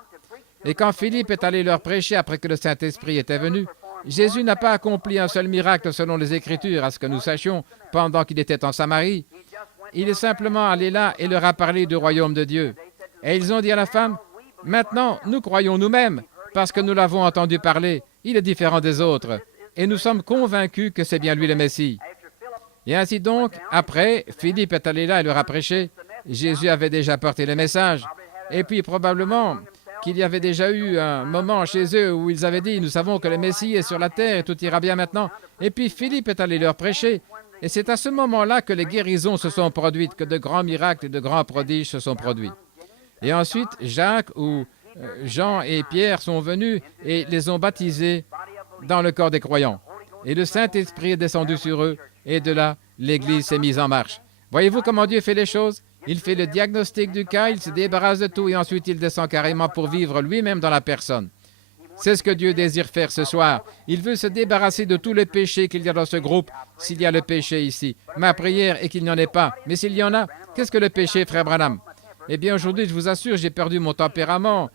Et quand Philippe est allé leur prêcher après que le Saint-Esprit était venu, Jésus n'a pas accompli un seul miracle selon les Écritures, à ce que nous sachions, pendant qu'il était en Samarie. Il est simplement allé là et leur a parlé du royaume de Dieu. Et ils ont dit à la femme, « Maintenant, nous croyons nous-mêmes, parce que nous l'avons entendu parler. Il est différent des autres. Et nous sommes convaincus que c'est bien lui le Messie. » Et ainsi donc, après, Philippe est allé là et leur a prêché. Jésus avait déjà porté le message. Et puis probablement qu'il y avait déjà eu un moment chez eux où ils avaient dit, nous savons que le Messie est sur la terre et tout ira bien maintenant. Et puis Philippe est allé leur prêcher. Et c'est à ce moment-là que les guérisons se sont produites, que de grands miracles et de grands prodiges se sont produits. Et ensuite, Jacques ou Jean et Pierre sont venus et les ont baptisés dans le corps des croyants. Et le Saint-Esprit est descendu sur eux. Et de là, l'Église s'est mise en marche. Voyez-vous comment Dieu fait les choses? Il fait le diagnostic du cas, il se débarrasse de tout et ensuite il descend carrément pour vivre lui-même dans la personne. C'est ce que Dieu désire faire ce soir. Il veut se débarrasser de tous les péchés qu'il y a dans ce groupe, s'il y a le péché ici. Ma prière est qu'il n'y en ait pas. Mais s'il y en a, qu'est-ce que le péché, frère Branham? Eh bien, aujourd'hui, je vous assure, j'ai perdu mon tempérament.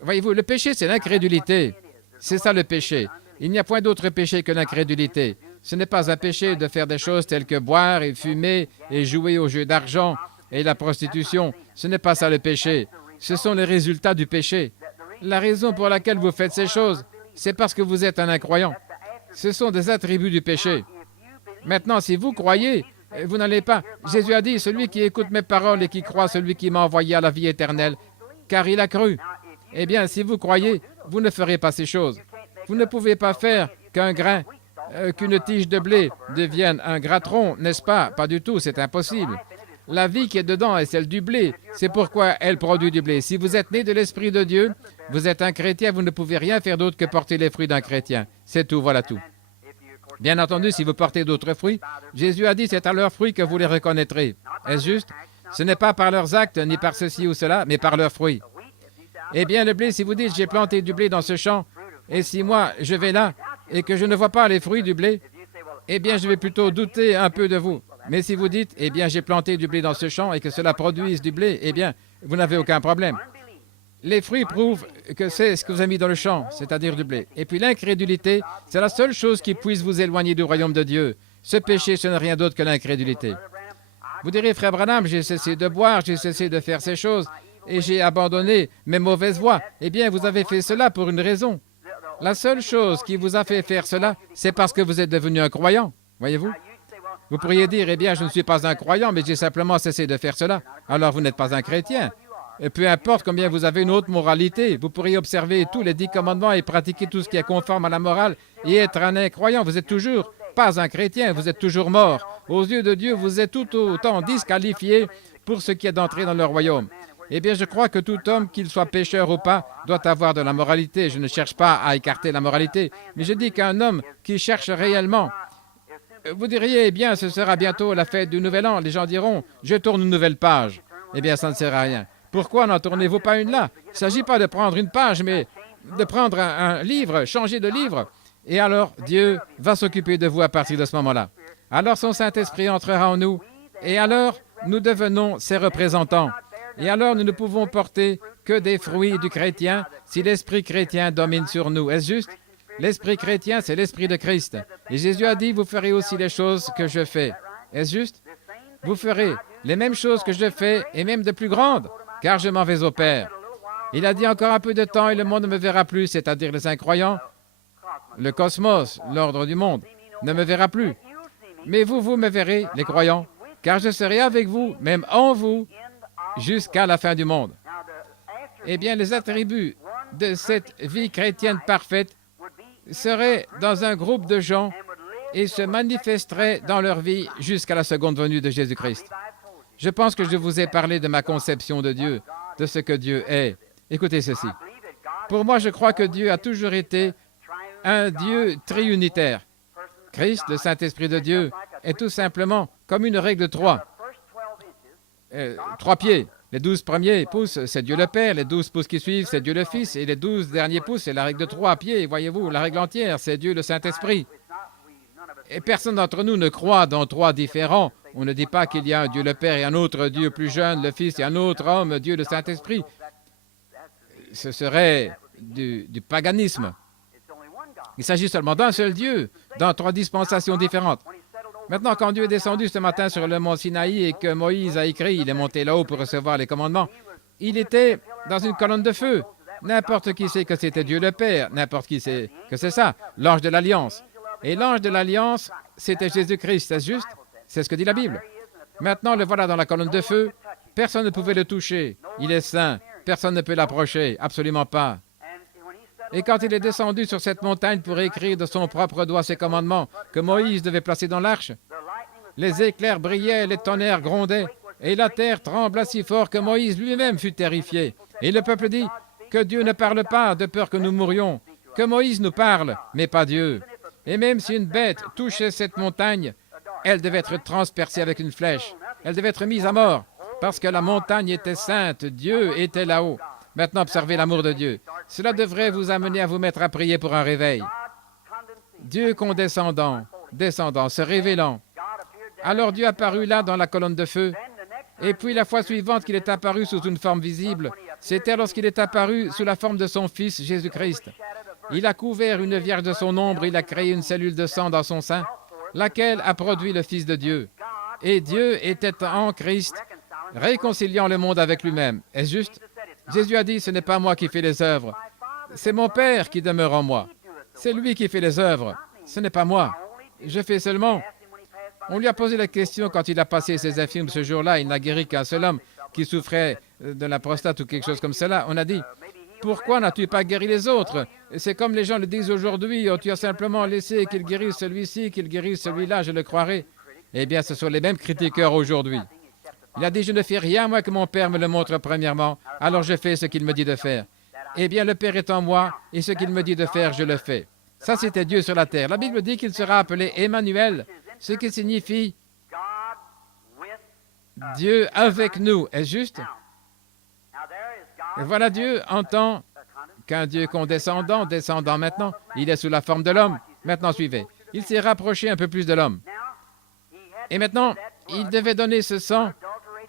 Voyez-vous, le péché, c'est l'incrédulité. C'est ça le péché. Il n'y a point d'autre péché que l'incrédulité. Ce n'est pas un péché de faire des choses telles que boire et fumer et jouer aux jeux d'argent et la prostitution. Ce n'est pas ça le péché. Ce sont les résultats du péché. La raison pour laquelle vous faites ces choses, c'est parce que vous êtes un incroyant. Ce sont des attributs du péché. Maintenant, si vous croyez, vous n'allez pas. Jésus a dit, celui qui écoute mes paroles et qui croit celui qui m'a envoyé à la vie éternelle, car il a cru. Eh bien, si vous croyez, vous ne ferez pas ces choses. Vous ne pouvez pas faire qu'un grain, qu'une tige de blé devienne un gratron, n'est-ce pas? Pas du tout, c'est impossible. La vie qui est dedans est celle du blé. C'est pourquoi elle produit du blé. Si vous êtes né de l'Esprit de Dieu, vous êtes un chrétien, vous ne pouvez rien faire d'autre que porter les fruits d'un chrétien. C'est tout, voilà tout. Bien entendu, si vous portez d'autres fruits, Jésus a dit, c'est à leurs fruits que vous les reconnaîtrez. Est-ce juste? Ce n'est pas par leurs actes, ni par ceci ou cela, mais par leurs fruits. Eh bien, le blé, si vous dites, j'ai planté du blé dans ce champ, et si moi, je vais là, et que je ne vois pas les fruits du blé, eh bien, je vais plutôt douter un peu de vous. Mais si vous dites, eh bien, j'ai planté du blé dans ce champ et que cela produise du blé, eh bien, vous n'avez aucun problème. Les fruits prouvent que c'est ce que vous avez mis dans le champ, c'est-à-dire du blé. Et puis l'incrédulité, c'est la seule chose qui puisse vous éloigner du royaume de Dieu. Ce péché, ce n'est rien d'autre que l'incrédulité. Vous direz, frère Branham, j'ai cessé de boire, j'ai cessé de faire ces choses. et j'ai abandonné mes mauvaises voies. Eh bien, vous avez fait cela pour une raison. La seule chose qui vous a fait faire cela, c'est parce que vous êtes devenu un croyant. Voyez-vous? Vous pourriez dire, eh bien, je ne suis pas un croyant, mais j'ai simplement cessé de faire cela. Alors, vous n'êtes pas un chrétien. Et peu importe combien vous avez une haute moralité, vous pourriez observer tous les 10 commandements et pratiquer tout ce qui est conforme à la morale et être un incroyant. Vous êtes toujours pas un chrétien, vous êtes toujours mort. Aux yeux de Dieu, vous êtes tout autant disqualifié pour ce qui est d'entrer dans le royaume. Eh bien, je crois que tout homme, qu'il soit pécheur ou pas, doit avoir de la moralité. Je ne cherche pas à écarter la moralité, mais je dis qu'un homme qui cherche réellement, vous diriez, eh bien, ce sera bientôt la fête du Nouvel An. Les gens diront, je tourne une nouvelle page. Eh bien, ça ne sert à rien. Pourquoi n'en tournez-vous pas une là? Il ne s'agit pas de prendre une page, mais de prendre un livre, changer de livre. Et alors, Dieu va s'occuper de vous à partir de ce moment-là. Alors, son Saint-Esprit entrera en nous, et alors, nous devenons ses représentants. Et alors, nous ne pouvons porter que des fruits du chrétien si l'esprit chrétien domine sur nous. Est-ce juste? L'esprit chrétien, c'est l'esprit de Christ. Et Jésus a dit, vous ferez aussi les choses que je fais. Est-ce juste? Vous ferez les mêmes choses que je fais, et même de plus grandes, car je m'en vais au Père. Il a dit encore un peu de temps et le monde ne me verra plus, c'est-à-dire les incroyants. Le cosmos, l'ordre du monde, ne me verra plus. Mais vous me verrez, les croyants, car je serai avec vous, même en vous, jusqu'à la fin du monde. Eh bien, les attributs de cette vie chrétienne parfaite seraient dans un groupe de gens et se manifesteraient dans leur vie jusqu'à la seconde venue de Jésus-Christ. Je pense que je vous ai parlé de ma conception de Dieu, de ce que Dieu est. Écoutez ceci. Pour moi, je crois que Dieu a toujours été un Dieu triunitaire. Christ, le Saint-Esprit de Dieu, est tout simplement comme une règle de 3. 3 pieds. Les 12 premiers pouces, c'est Dieu le Père. Les 12 pouces qui suivent, c'est Dieu le Fils. Et les 12 derniers pouces, c'est la règle de 3 pieds. Voyez-vous, la règle entière, c'est Dieu le Saint-Esprit. Et personne d'entre nous ne croit dans 3 différents. On ne dit pas qu'il y a un Dieu le Père et un autre Dieu plus jeune, le Fils, et un autre homme, Dieu le Saint-Esprit. Ce serait du paganisme. Il s'agit seulement d'un seul Dieu, dans 3 dispensations différentes. Maintenant, quand Dieu est descendu ce matin sur le mont Sinaï et que Moïse a écrit, il est monté là-haut pour recevoir les commandements, il était dans une colonne de feu. N'importe qui sait que c'était Dieu le Père, n'importe qui sait que c'est ça, l'ange de l'Alliance. Et l'ange de l'Alliance, c'était Jésus-Christ, c'est juste? C'est ce que dit la Bible. Maintenant, le voilà dans la colonne de feu. Personne ne pouvait le toucher. Il est saint. Personne ne peut l'approcher. Absolument pas. Et quand il est descendu sur cette montagne pour écrire de son propre doigt ses commandements que Moïse devait placer dans l'arche, les éclairs brillaient, les tonnerres grondaient, et la terre trembla si fort que Moïse lui-même fut terrifié. Et le peuple dit que Dieu ne parle pas de peur que nous mourions, que Moïse nous parle, mais pas Dieu. Et même si une bête touchait cette montagne, elle devait être transpercée avec une flèche. Elle devait être mise à mort, parce que la montagne était sainte, Dieu était là-haut. Maintenant, observez l'amour de Dieu. Cela devrait vous amener à vous mettre à prier pour un réveil. Dieu condescendant, descendant, se révélant. Alors Dieu apparut là dans la colonne de feu. Et puis la fois suivante qu'il est apparu sous une forme visible, c'était lorsqu'il est apparu sous la forme de son Fils Jésus-Christ. Il a couvert une vierge de son ombre, il a créé une cellule de sang dans son sein, laquelle a produit le Fils de Dieu. Et Dieu était en Christ, réconciliant le monde avec lui-même. Est-ce juste? Jésus a dit, ce n'est pas moi qui fais les œuvres, c'est mon Père qui demeure en moi. C'est lui qui fait les œuvres, ce n'est pas moi. Je fais seulement. On lui a posé la question quand il a passé ses infirmes ce jour-là, il n'a guéri qu'un seul homme qui souffrait de la prostate ou quelque chose comme cela. On a dit, pourquoi n'as-tu pas guéri les autres? C'est comme les gens le disent aujourd'hui, oh, tu as simplement laissé qu'il guérisse celui-ci, qu'il guérisse celui-là, je le croirais. Eh bien, ce sont les mêmes critiqueurs aujourd'hui. Il a dit, je ne fais rien, moi, que mon Père me le montre premièrement, alors je fais ce qu'il me dit de faire. Eh bien, le Père est en moi, et ce qu'il me dit de faire, je le fais. Ça, c'était Dieu sur la terre. La Bible dit qu'il sera appelé Emmanuel, ce qui signifie Dieu avec nous. Est-ce juste? Et voilà Dieu en tant qu'un Dieu condescendant, descendant maintenant. Il est sous la forme de l'homme. Maintenant, suivez. Il s'est rapproché un peu plus de l'homme. Et maintenant, il devait donner ce sang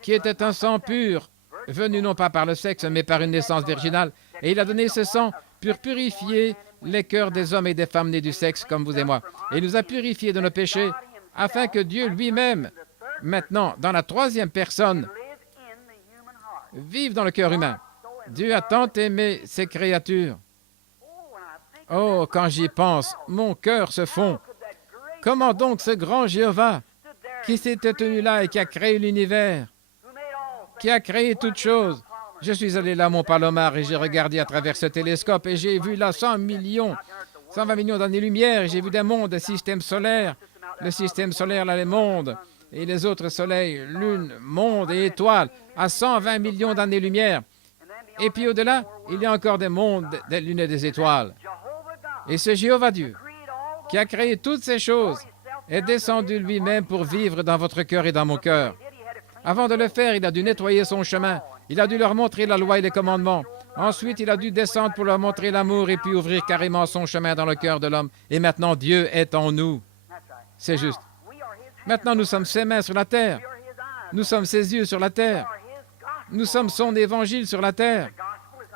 qui était un sang pur, venu non pas par le sexe, mais par une naissance virginale. Et il a donné ce sang pour purifier les cœurs des hommes et des femmes nés du sexe, comme vous et moi. Et il nous a purifiés de nos péchés, afin que Dieu lui-même, maintenant, dans la 3e personne, vivent dans le cœur humain. Dieu a tant aimé ses créatures. Oh, quand j'y pense, mon cœur se fond. Comment donc ce grand Jéhovah, qui s'était tenu là et qui a créé l'univers, qui a créé toutes choses. Je suis allé là, mon Palomar, et j'ai regardé à travers ce télescope, et j'ai vu là 120 millions d'années-lumière, et j'ai vu des mondes, des systèmes solaires. Le système solaire, là, les mondes, et les autres soleils, lune, monde et étoiles, à 120 millions d'années-lumière. Et puis au-delà, il y a encore des mondes, des lunes et des étoiles. Et ce Jéhovah Dieu, qui a créé toutes ces choses, est descendu lui-même pour vivre dans votre cœur et dans mon cœur. Avant de le faire, il a dû nettoyer son chemin. Il a dû leur montrer la loi et les commandements. Ensuite, il a dû descendre pour leur montrer l'amour et puis ouvrir carrément son chemin dans le cœur de l'homme. Et maintenant, Dieu est en nous. C'est juste. Maintenant, nous sommes ses mains sur la terre. Nous sommes ses yeux sur la terre. Nous sommes son évangile sur la terre.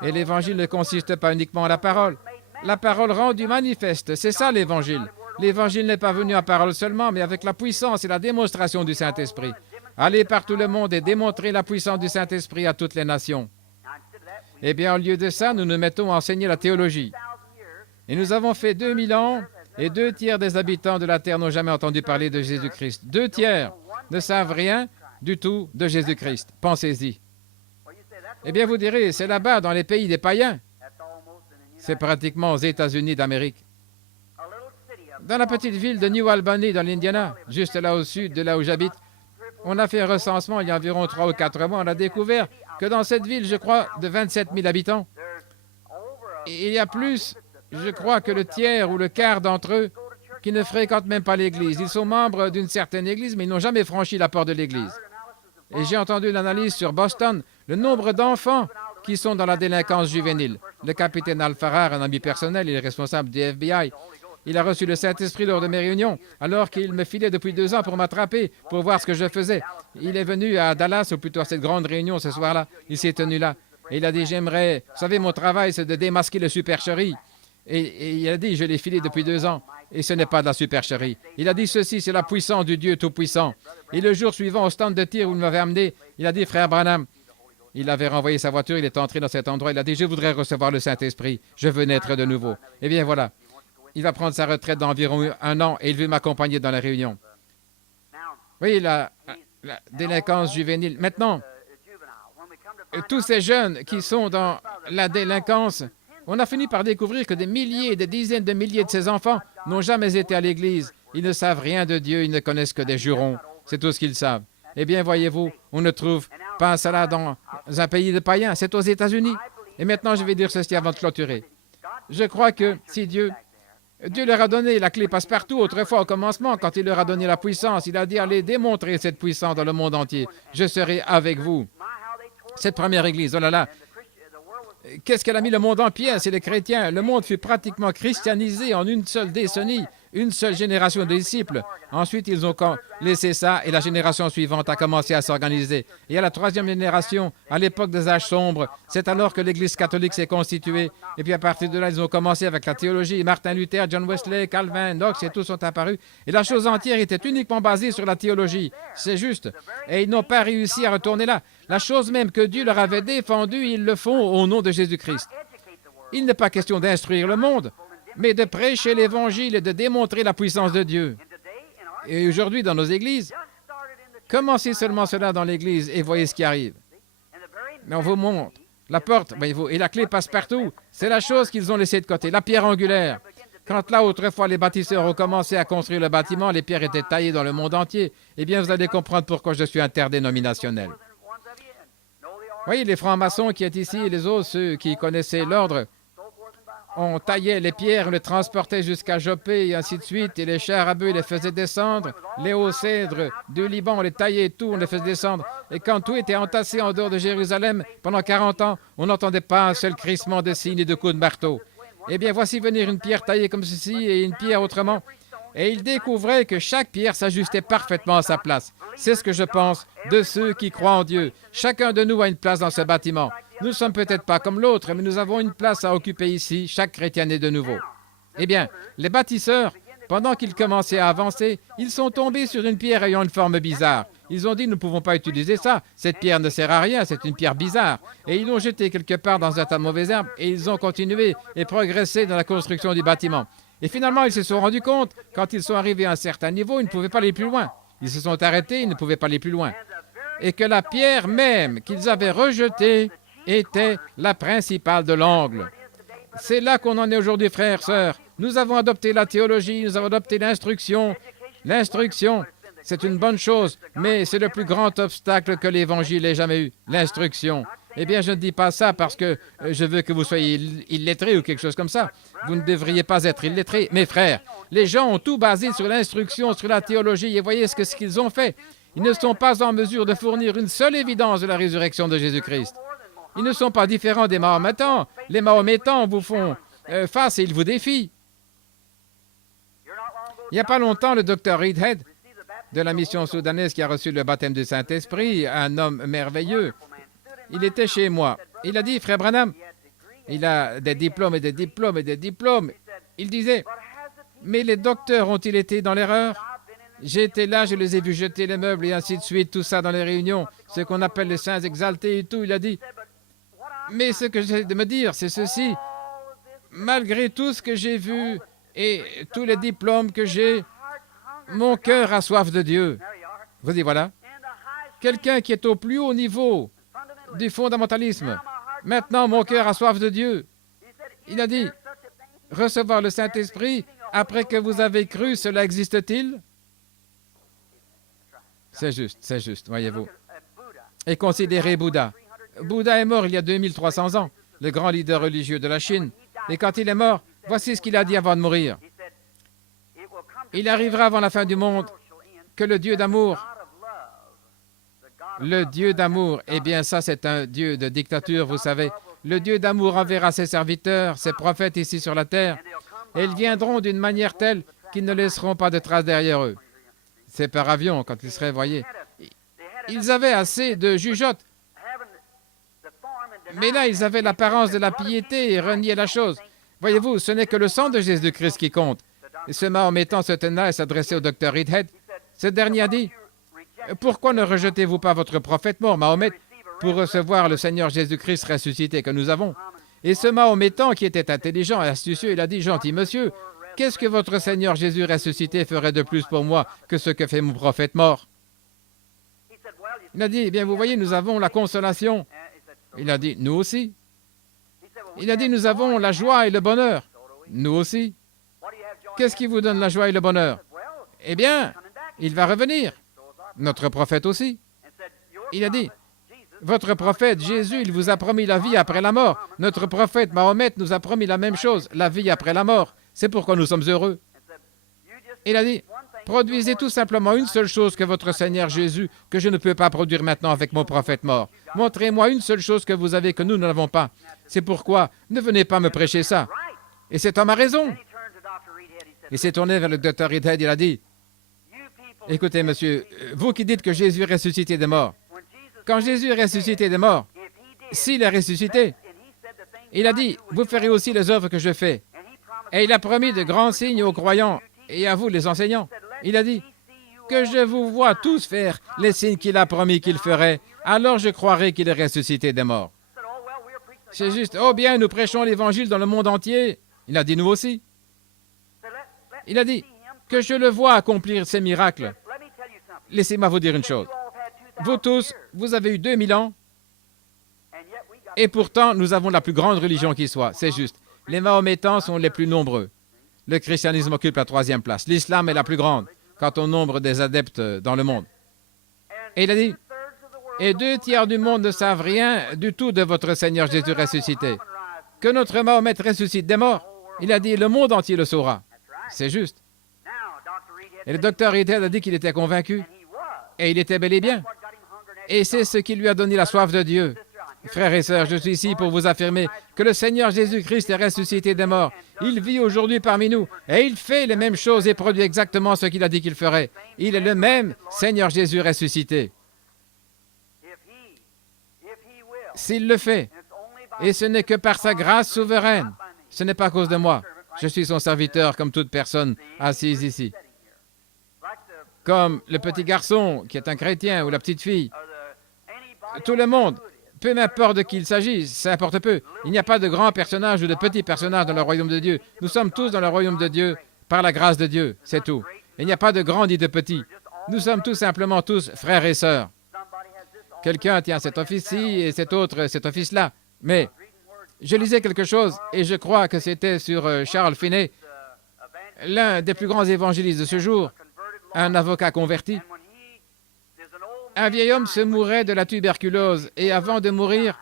Et l'évangile ne consiste pas uniquement en la parole. La parole rendue manifeste, c'est ça l'évangile. L'évangile n'est pas venu en parole seulement, mais avec la puissance et la démonstration du Saint-Esprit. Allez par tout le monde et démontrez la puissance du Saint-Esprit à toutes les nations. Eh bien, au lieu de ça, nous nous mettons à enseigner la théologie. Et nous avons fait 2000 ans, et 2 tiers des habitants de la terre n'ont jamais entendu parler de Jésus-Christ. 2 tiers ne savent rien du tout de Jésus-Christ. Pensez-y. Eh bien, vous direz, c'est là-bas, dans les pays des païens. C'est pratiquement aux États-Unis d'Amérique. Dans la petite ville de New Albany, dans l'Indiana, juste là au sud de là où j'habite, on a fait un recensement il y a environ 3 ou 4 mois. On a découvert que dans cette ville, je crois, de 27 000 habitants, et il y a plus, je crois, que le tiers ou le quart d'entre eux qui ne fréquentent même pas l'Église. Ils sont membres d'une certaine Église, mais ils n'ont jamais franchi la porte de l'Église. Et j'ai entendu une analyse sur Boston, le nombre d'enfants qui sont dans la délinquance juvénile. Le capitaine Al-Farrar, un ami personnel, il est responsable du FBI. Il a reçu le Saint-Esprit lors de mes réunions, alors qu'il me filait depuis 2 ans pour m'attraper, pour voir ce que je faisais. Il est venu à Dallas, ou plutôt à cette grande réunion ce soir-là. Il s'est tenu là. Et il a dit, j'aimerais... Vous savez, mon travail, c'est de démasquer le supercherie. Et il a dit, je l'ai filé depuis 2 ans, et ce n'est pas de la supercherie. Il a dit, ceci, c'est la puissance du Dieu Tout-Puissant. Et le jour suivant, au stand de tir où il m'avait amené, il a dit, frère Branham, il avait renvoyé sa voiture, il est entré dans cet endroit, il a dit, je voudrais recevoir le Saint-Esprit, je veux naître de nouveau. Eh bien, voilà. Il va prendre sa retraite d'environ 1 an et il veut m'accompagner dans la réunion. Oui, la délinquance juvénile. Maintenant, tous ces jeunes qui sont dans la délinquance, on a fini par découvrir que des milliers, des dizaines de milliers de ces enfants n'ont jamais été à l'Église. Ils ne savent rien de Dieu, ils ne connaissent que des jurons. C'est tout ce qu'ils savent. Eh bien, voyez-vous, on ne trouve pas cela dans un pays de païens, c'est aux États-Unis. Et maintenant, je vais dire ceci avant de clôturer. Je crois que si Dieu leur a donné la clé passe-partout autrefois au commencement, quand il leur a donné la puissance, il a dit, allez démontrer cette puissance dans le monde entier. Je serai avec vous. Cette première église, oh là là, qu'est-ce qu'elle a mis le monde en pièces? C'est les chrétiens. Le monde fut pratiquement christianisé en une seule décennie, une seule génération de disciples. Ensuite, ils ont laissé ça et la génération suivante a commencé à s'organiser. Et à la 3e génération, à l'époque des âges sombres, c'est alors que l'Église catholique s'est constituée. Et puis à partir de là, ils ont commencé avec la théologie. Martin Luther, John Wesley, Calvin, Knox et tous sont apparus. Et la chose entière était uniquement basée sur la théologie. C'est juste. Et ils n'ont pas réussi à retourner là. La chose même que Dieu leur avait défendue, ils le font au nom de Jésus-Christ. Il n'est pas question d'instruire le monde, mais de prêcher l'Évangile et de démontrer la puissance de Dieu. Et aujourd'hui, dans nos églises, commencez seulement cela dans l'église et voyez ce qui arrive. Mais on vous montre. La porte, voyez-vous, et la clé passe partout. C'est la chose qu'ils ont laissée de côté, la pierre angulaire. Quand là, autrefois, les bâtisseurs ont commencé à construire le bâtiment, les pierres étaient taillées dans le monde entier. Eh bien, vous allez comprendre pourquoi je suis interdénominationnel. Voyez, les francs-maçons qui sont ici et les autres, ceux qui connaissaient l'ordre, on taillait les pierres, on les transportait jusqu'à Jopé et ainsi de suite, et les chars à bœufs les faisaient descendre, les hauts cèdres du Liban, on les taillait et tout, on les faisait descendre. Et quand tout était entassé en dehors de Jérusalem, pendant 40 ans, on n'entendait pas un seul crissement de scie ni de coups de marteau. Eh bien, voici venir une pierre taillée comme ceci et une pierre autrement. Et ils découvraient que chaque pierre s'ajustait parfaitement à sa place. C'est ce que je pense de ceux qui croient en Dieu. Chacun de nous a une place dans ce bâtiment. Nous ne sommes peut-être pas comme l'autre, mais nous avons une place à occuper ici. Chaque chrétien est de nouveau. Eh bien, les bâtisseurs, pendant qu'ils commençaient à avancer, ils sont tombés sur une pierre ayant une forme bizarre. Ils ont dit, nous ne pouvons pas utiliser ça. Cette pierre ne sert à rien, c'est une pierre bizarre. Et ils l'ont jetée quelque part dans un tas de mauvaises herbes et ils ont continué et progressé dans la construction du bâtiment. Et finalement, ils se sont rendus compte, quand ils sont arrivés à un certain niveau, ils ne pouvaient pas aller plus loin. Ils se sont arrêtés, ils ne pouvaient pas aller plus loin. Et que la pierre même qu'ils avaient rejetée était la principale de l'angle. C'est là qu'on en est aujourd'hui, frères, sœurs. Nous avons adopté la théologie, nous avons adopté l'instruction. L'instruction, c'est une bonne chose, mais c'est le plus grand obstacle que l'Évangile ait jamais eu, l'instruction. Eh bien, je ne dis pas ça parce que je veux que vous soyez illettrés ou quelque chose comme ça. Vous ne devriez pas être illettrés. Mes frères, les gens ont tout basé sur l'instruction, sur la théologie, et voyez ce qu'ils ont fait. Ils ne sont pas en mesure de fournir une seule évidence de la résurrection de Jésus-Christ. Ils ne sont pas différents des Mahométans. Les Mahométans vous font face et ils vous défient. Il n'y a pas longtemps, le docteur Reedhead, de la mission soudanaise qui a reçu le baptême du Saint-Esprit, un homme merveilleux, il était chez moi. Il a dit, frère Branham, il a des diplômes et des diplômes et des diplômes. Il disait, mais les docteurs ont-ils été dans l'erreur? J'étais là, je les ai vus jeter les meubles et ainsi de suite, tout ça dans les réunions, ce qu'on appelle les saints exaltés et tout. Il a dit, mais ce que j'ai de me dire, c'est ceci. Malgré tout ce que j'ai vu et tous les diplômes que j'ai, mon cœur a soif de Dieu. Vous y voilà. Quelqu'un qui est au plus haut niveau du fondamentalisme. Maintenant, mon cœur a soif de Dieu. Il a dit, recevoir le Saint-Esprit, après que vous avez cru, cela existe-t-il? C'est juste, voyez-vous. Et considérez Bouddha. Bouddha est mort il y a 2300 ans, le grand leader religieux de la Chine. Et quand il est mort, voici ce qu'il a dit avant de mourir. Il arrivera avant la fin du monde que le Dieu d'amour, eh bien ça c'est un Dieu de dictature, vous savez. Le Dieu d'amour enverra ses serviteurs, ses prophètes ici sur la terre, et ils viendront d'une manière telle qu'ils ne laisseront pas de traces derrière eux. C'est par avion, quand ils seraient, voyez. Ils avaient assez de jugeotes, mais là ils avaient l'apparence de la piété et reniaient la chose. Voyez-vous, ce n'est que le sang de Jésus-Christ qui compte. Et ce Mahométan se tenait et s'adressait au docteur Reedhead. Ce dernier a dit, « Pourquoi ne rejetez-vous pas votre prophète mort, Mahomet, pour recevoir le Seigneur Jésus-Christ ressuscité que nous avons ?» Et ce Mahométan, qui était intelligent et astucieux, il a dit, « Gentil monsieur, qu'est-ce que votre Seigneur Jésus ressuscité ferait de plus pour moi que ce que fait mon prophète mort ?» Il a dit, « Eh bien, vous voyez, nous avons la consolation. » Il a dit, « Nous aussi. » Il a dit, « Nous avons la joie et le bonheur. » Nous aussi. Qu'est-ce qui vous donne la joie et le bonheur? Eh bien, il va revenir. Notre prophète aussi. Il a dit, votre prophète Jésus, il vous a promis la vie après la mort. Notre prophète Mahomet nous a promis la même chose, la vie après la mort. C'est pourquoi nous sommes heureux. Il a dit, produisez tout simplement une seule chose que votre Seigneur Jésus, que je ne peux pas produire maintenant avec mon prophète mort. Montrez-moi une seule chose que vous avez que nous n'avons pas. C'est pourquoi ne venez pas me prêcher ça. Et cet homme a raison. Il s'est tourné vers le docteur Reedhead, il a dit, « Écoutez, monsieur, vous qui dites que Jésus est ressuscité des morts, quand Jésus est ressuscité des morts, s'il est ressuscité, il a dit, vous ferez aussi les œuvres que je fais. Et il a promis de grands signes aux croyants et à vous, les enseignants. Il a dit, que je vous vois tous faire les signes qu'il a promis qu'il ferait, alors je croirai qu'il est ressuscité des morts. » C'est juste, oh bien, nous prêchons l'Évangile dans le monde entier. Il a dit, nous aussi. Il a dit, que je le vois accomplir ces miracles. Laissez-moi vous dire une chose. Vous tous, vous avez eu 2000 ans, et pourtant, nous avons la plus grande religion qui soit. C'est juste. Les Mahométans sont les plus nombreux. Le christianisme occupe la 3e place. L'islam est la plus grande, quant au nombre des adeptes dans le monde. Et il a dit, et 2/3 du monde ne savent rien du tout de votre Seigneur Jésus ressuscité. Que notre Mahomet ressuscite des morts. Il a dit, le monde entier le saura. C'est juste. Et le docteur Reedhead a dit qu'il était convaincu. Et il était bel et bien. Et c'est ce qui lui a donné la soif de Dieu. Frères et sœurs, je suis ici pour vous affirmer que le Seigneur Jésus-Christ est ressuscité des morts. Il vit aujourd'hui parmi nous. Et il fait les mêmes choses et produit exactement ce qu'il a dit qu'il ferait. Il est le même Seigneur Jésus ressuscité. S'il le fait, et ce n'est que par sa grâce souveraine, ce n'est pas à cause de moi. Je suis son serviteur comme toute personne assise ici. comme le petit garçon qui est un chrétien ou la petite fille. Tout le monde, peu m'importe de qui il s'agit, ça importe peu. Il n'y a pas de grands personnages ou de petits personnages dans le royaume de Dieu. Nous sommes tous dans le royaume de Dieu par la grâce de Dieu, c'est tout. Il n'y a pas de grands ni de petits. Nous sommes tout simplement tous frères et sœurs. Quelqu'un tient cet office-ci et cet autre cet office-là. Mais je lisais quelque chose et je crois que c'était sur Charles Finney, l'un des plus grands évangélistes de ce jour, un avocat converti. Un vieil homme se mourait de la tuberculose et avant de mourir,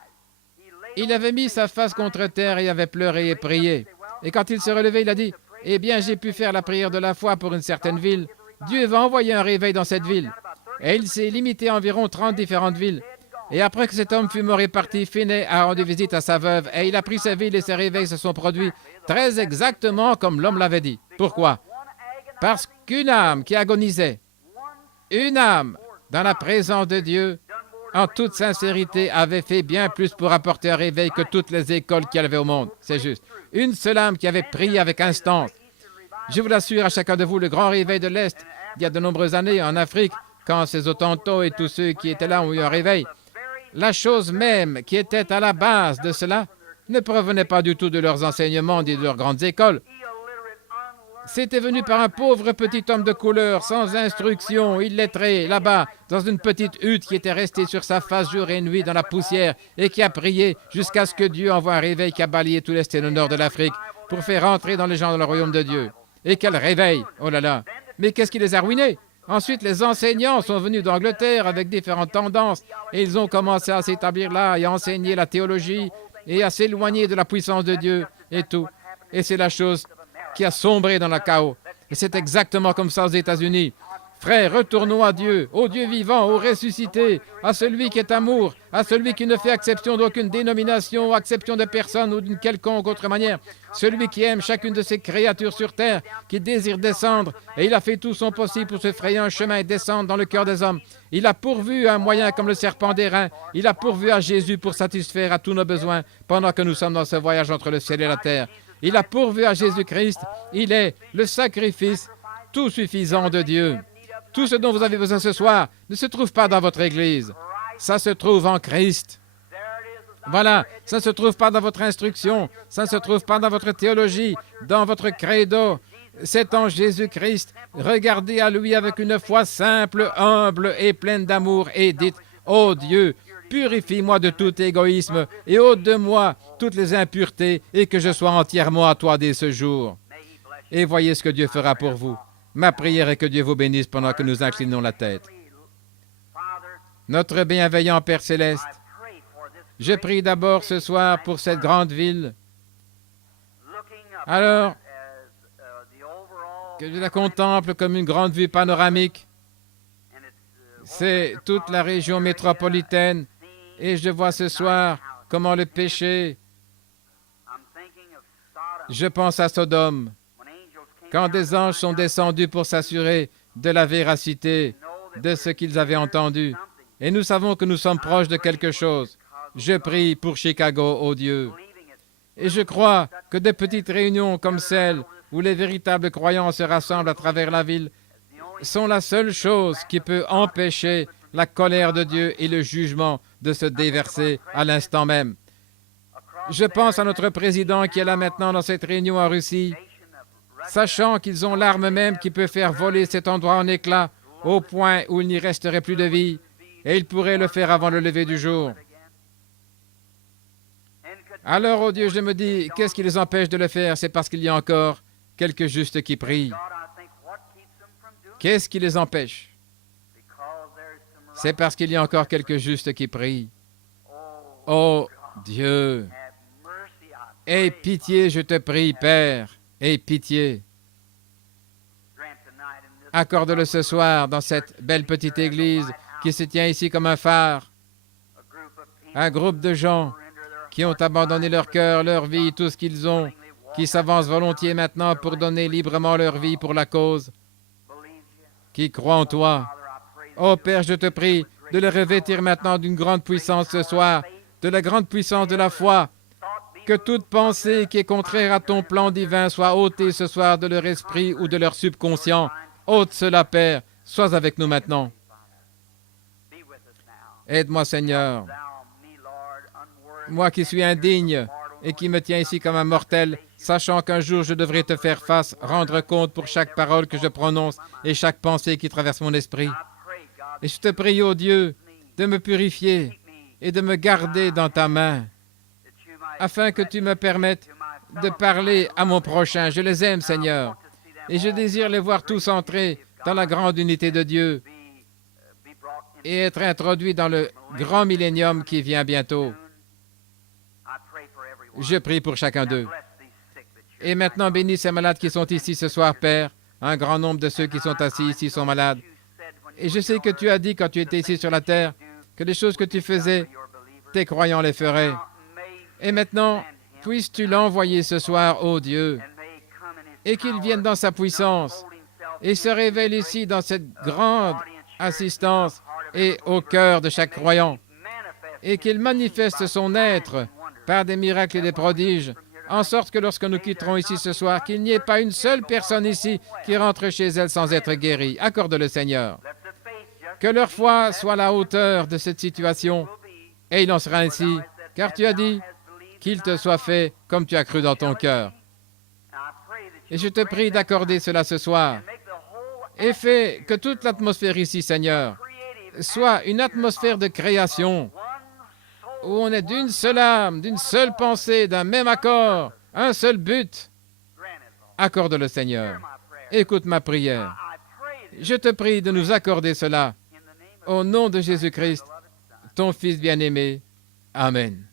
il avait mis sa face contre terre et avait pleuré et prié. Et quand il se relevait, il a dit, « Eh bien, j'ai pu faire la prière de la foi pour une certaine ville. Dieu va envoyer un réveil dans cette ville. » Et il s'est limité à environ 30 différentes villes. Et après que cet homme fut mort et parti, Finney a rendu visite à sa veuve et il a pris sa ville et ses réveils se sont produits très exactement comme l'homme l'avait dit. Pourquoi? Parce qu'une âme qui agonisait, une âme dans la présence de Dieu, en toute sincérité, avait fait bien plus pour apporter un réveil que toutes les écoles qu'il y avait au monde. C'est juste. Une seule âme qui avait prié avec instance. Je vous l'assure à chacun de vous, le grand réveil de l'Est, il y a de nombreuses années en Afrique, quand ces Otanto et tous ceux qui étaient là ont eu un réveil, la chose même qui était à la base de cela ne provenait pas du tout de leurs enseignements ni de leurs grandes écoles. C'était venu par un pauvre petit homme de couleur, sans instruction, illettré, là-bas, dans une petite hutte qui était restée sur sa face jour et nuit dans la poussière et qui a prié jusqu'à ce que Dieu envoie un réveil qui a balayé tout l'Est et le Nord de l'Afrique pour faire entrer dans les gens dans le royaume de Dieu. Et quel réveil! Oh là là! Mais qu'est-ce qui les a ruinés? Ensuite, les enseignants sont venus d'Angleterre avec différentes tendances et ils ont commencé à s'établir là et à enseigner la théologie et à s'éloigner de la puissance de Dieu et tout. Et c'est la chose qui a sombré dans le chaos. Et c'est exactement comme ça aux États-Unis. Frères, retournons à Dieu, au Dieu vivant, au ressuscité, à celui qui est amour, à celui qui ne fait exception d'aucune dénomination, exception de personne ou d'une quelconque autre manière, celui qui aime chacune de ses créatures sur terre, qui désire descendre, et il a fait tout son possible pour se frayer un chemin et descendre dans le cœur des hommes. Il a pourvu un moyen comme le serpent d'airain, il a pourvu à Jésus pour satisfaire à tous nos besoins pendant que nous sommes dans ce voyage entre le ciel et la terre. Il a pourvu à Jésus-Christ, il est le sacrifice tout suffisant de Dieu. Tout ce dont vous avez besoin ce soir ne se trouve pas dans votre Église. Ça se trouve en Christ. Voilà, ça ne se trouve pas dans votre instruction, ça ne se trouve pas dans votre théologie, dans votre credo. C'est en Jésus-Christ. Regardez à lui avec une foi simple, humble et pleine d'amour et dites, « Ô Dieu, purifie-moi de tout égoïsme et ôte de moi toutes les impuretés et que je sois entièrement à toi dès ce jour. » Et voyez ce que Dieu fera pour vous. Ma prière est que Dieu vous bénisse pendant que nous inclinons la tête. Notre bienveillant Père Céleste, je prie d'abord ce soir pour cette grande ville, alors que je la contemple comme une grande vue panoramique. C'est toute la région métropolitaine et je vois ce soir comment le péché, je pense à Sodome, quand des anges sont descendus pour s'assurer de la véracité de ce qu'ils avaient entendu. Et nous savons que nous sommes proches de quelque chose. Je prie pour Chicago, ô Dieu. Et je crois que de petites réunions comme celle où les véritables croyants se rassemblent à travers la ville sont la seule chose qui peut empêcher la colère de Dieu et le jugement de se déverser à l'instant même. Je pense à notre président qui est là maintenant dans cette réunion en Russie, sachant qu'ils ont l'arme même qui peut faire voler cet endroit en éclats au point où il n'y resterait plus de vie, et ils pourraient le faire avant le lever du jour. Alors, ô Dieu, je me dis, qu'est-ce qui les empêche de le faire? C'est parce qu'il y a encore quelques justes qui prient. Qu'est-ce qui les empêche? C'est parce qu'il y a encore quelques justes qui prient. Oh Dieu, aie pitié, je te prie, Père, aie pitié. Accorde-le ce soir dans cette belle petite église qui se tient ici comme un phare. Un groupe de gens qui ont abandonné leur cœur, leur vie, tout ce qu'ils ont, qui s'avancent volontiers maintenant pour donner librement leur vie pour la cause, qui croient en toi. Ô Père, je te prie de les revêtir maintenant d'une grande puissance ce soir, de la grande puissance de la foi, que toute pensée qui est contraire à ton plan divin soit ôtée ce soir de leur esprit ou de leur subconscient. Ôte cela, Père, Sois avec nous maintenant. Aide-moi, Seigneur. Moi qui suis indigne et qui me tiens ici comme un mortel, sachant qu'un jour je devrais te faire face, rendre compte pour chaque parole que je prononce et chaque pensée qui traverse mon esprit. Et je te prie, ô Dieu, de me purifier et de me garder dans ta main, afin que tu me permettes de parler à mon prochain. Je les aime, Seigneur, et je désire les voir tous entrer dans la grande unité de Dieu et être introduits dans le grand millénium qui vient bientôt. Je prie pour chacun d'eux. Et maintenant, bénis ces malades qui sont ici ce soir, Père. Un grand nombre de ceux qui sont assis ici sont malades. Et je sais que tu as dit, quand tu étais ici sur la terre, que les choses que tu faisais, tes croyants les feraient. Et maintenant, puisses-tu l'envoyer ce soir, ô Dieu, et qu'il vienne dans sa puissance et se révèle ici dans cette grande assistance et au cœur de chaque croyant, et qu'il manifeste son être par des miracles et des prodiges, en sorte que lorsque nous quitterons ici ce soir, qu'il n'y ait pas une seule personne ici qui rentre chez elle sans être guérie. Accorde-le, Seigneur. Que leur foi soit à la hauteur de cette situation, et il en sera ainsi, car tu as dit qu'il te soit fait comme tu as cru dans ton cœur. Et je te prie d'accorder cela ce soir, et fais que toute l'atmosphère ici, Seigneur, soit une atmosphère de création, où on est d'une seule âme, d'une seule pensée, d'un même accord, un seul but. Accorde-le, Seigneur. Écoute ma prière. Je te prie de nous accorder cela. Au nom de Jésus-Christ, ton Fils bien-aimé. Amen.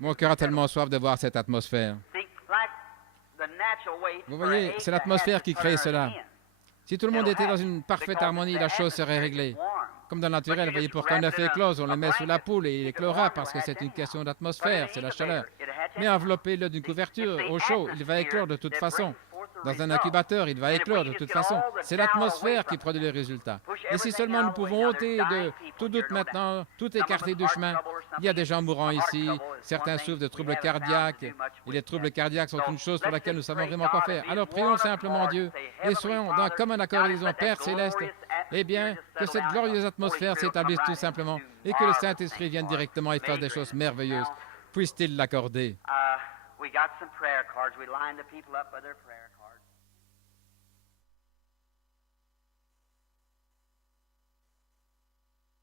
Mon cœur a tellement soif de voir cette atmosphère. Vous voyez, c'est l'atmosphère qui crée cela. Si tout le monde était dans une parfaite harmonie, la chose serait réglée. Comme dans le naturel, vous voyez, pour qu'un œuf éclose, on le met sous la poule et il éclora parce que c'est une question d'atmosphère, c'est la chaleur. Mais enveloppez-le d'une couverture au chaud, il va éclore de toute façon. Dans un incubateur, il va éclore de toute façon. C'est l'atmosphère qui produit les résultats. Et si seulement nous pouvons ôter de tout doute maintenant, tout écarter du chemin, il y a des gens mourants ici, certains souffrent de troubles cardiaques, et les troubles cardiaques sont une chose pour laquelle nous savons vraiment quoi faire. Alors prions simplement Dieu, et soyons dans comme un accord, disons, Père Céleste, eh bien, que cette glorieuse atmosphère s'établisse tout simplement, et que le Saint-Esprit vienne directement et fasse des choses merveilleuses. Puisse-t-il l'accorder? We got some prayer cards. We lined the people up by their prayer.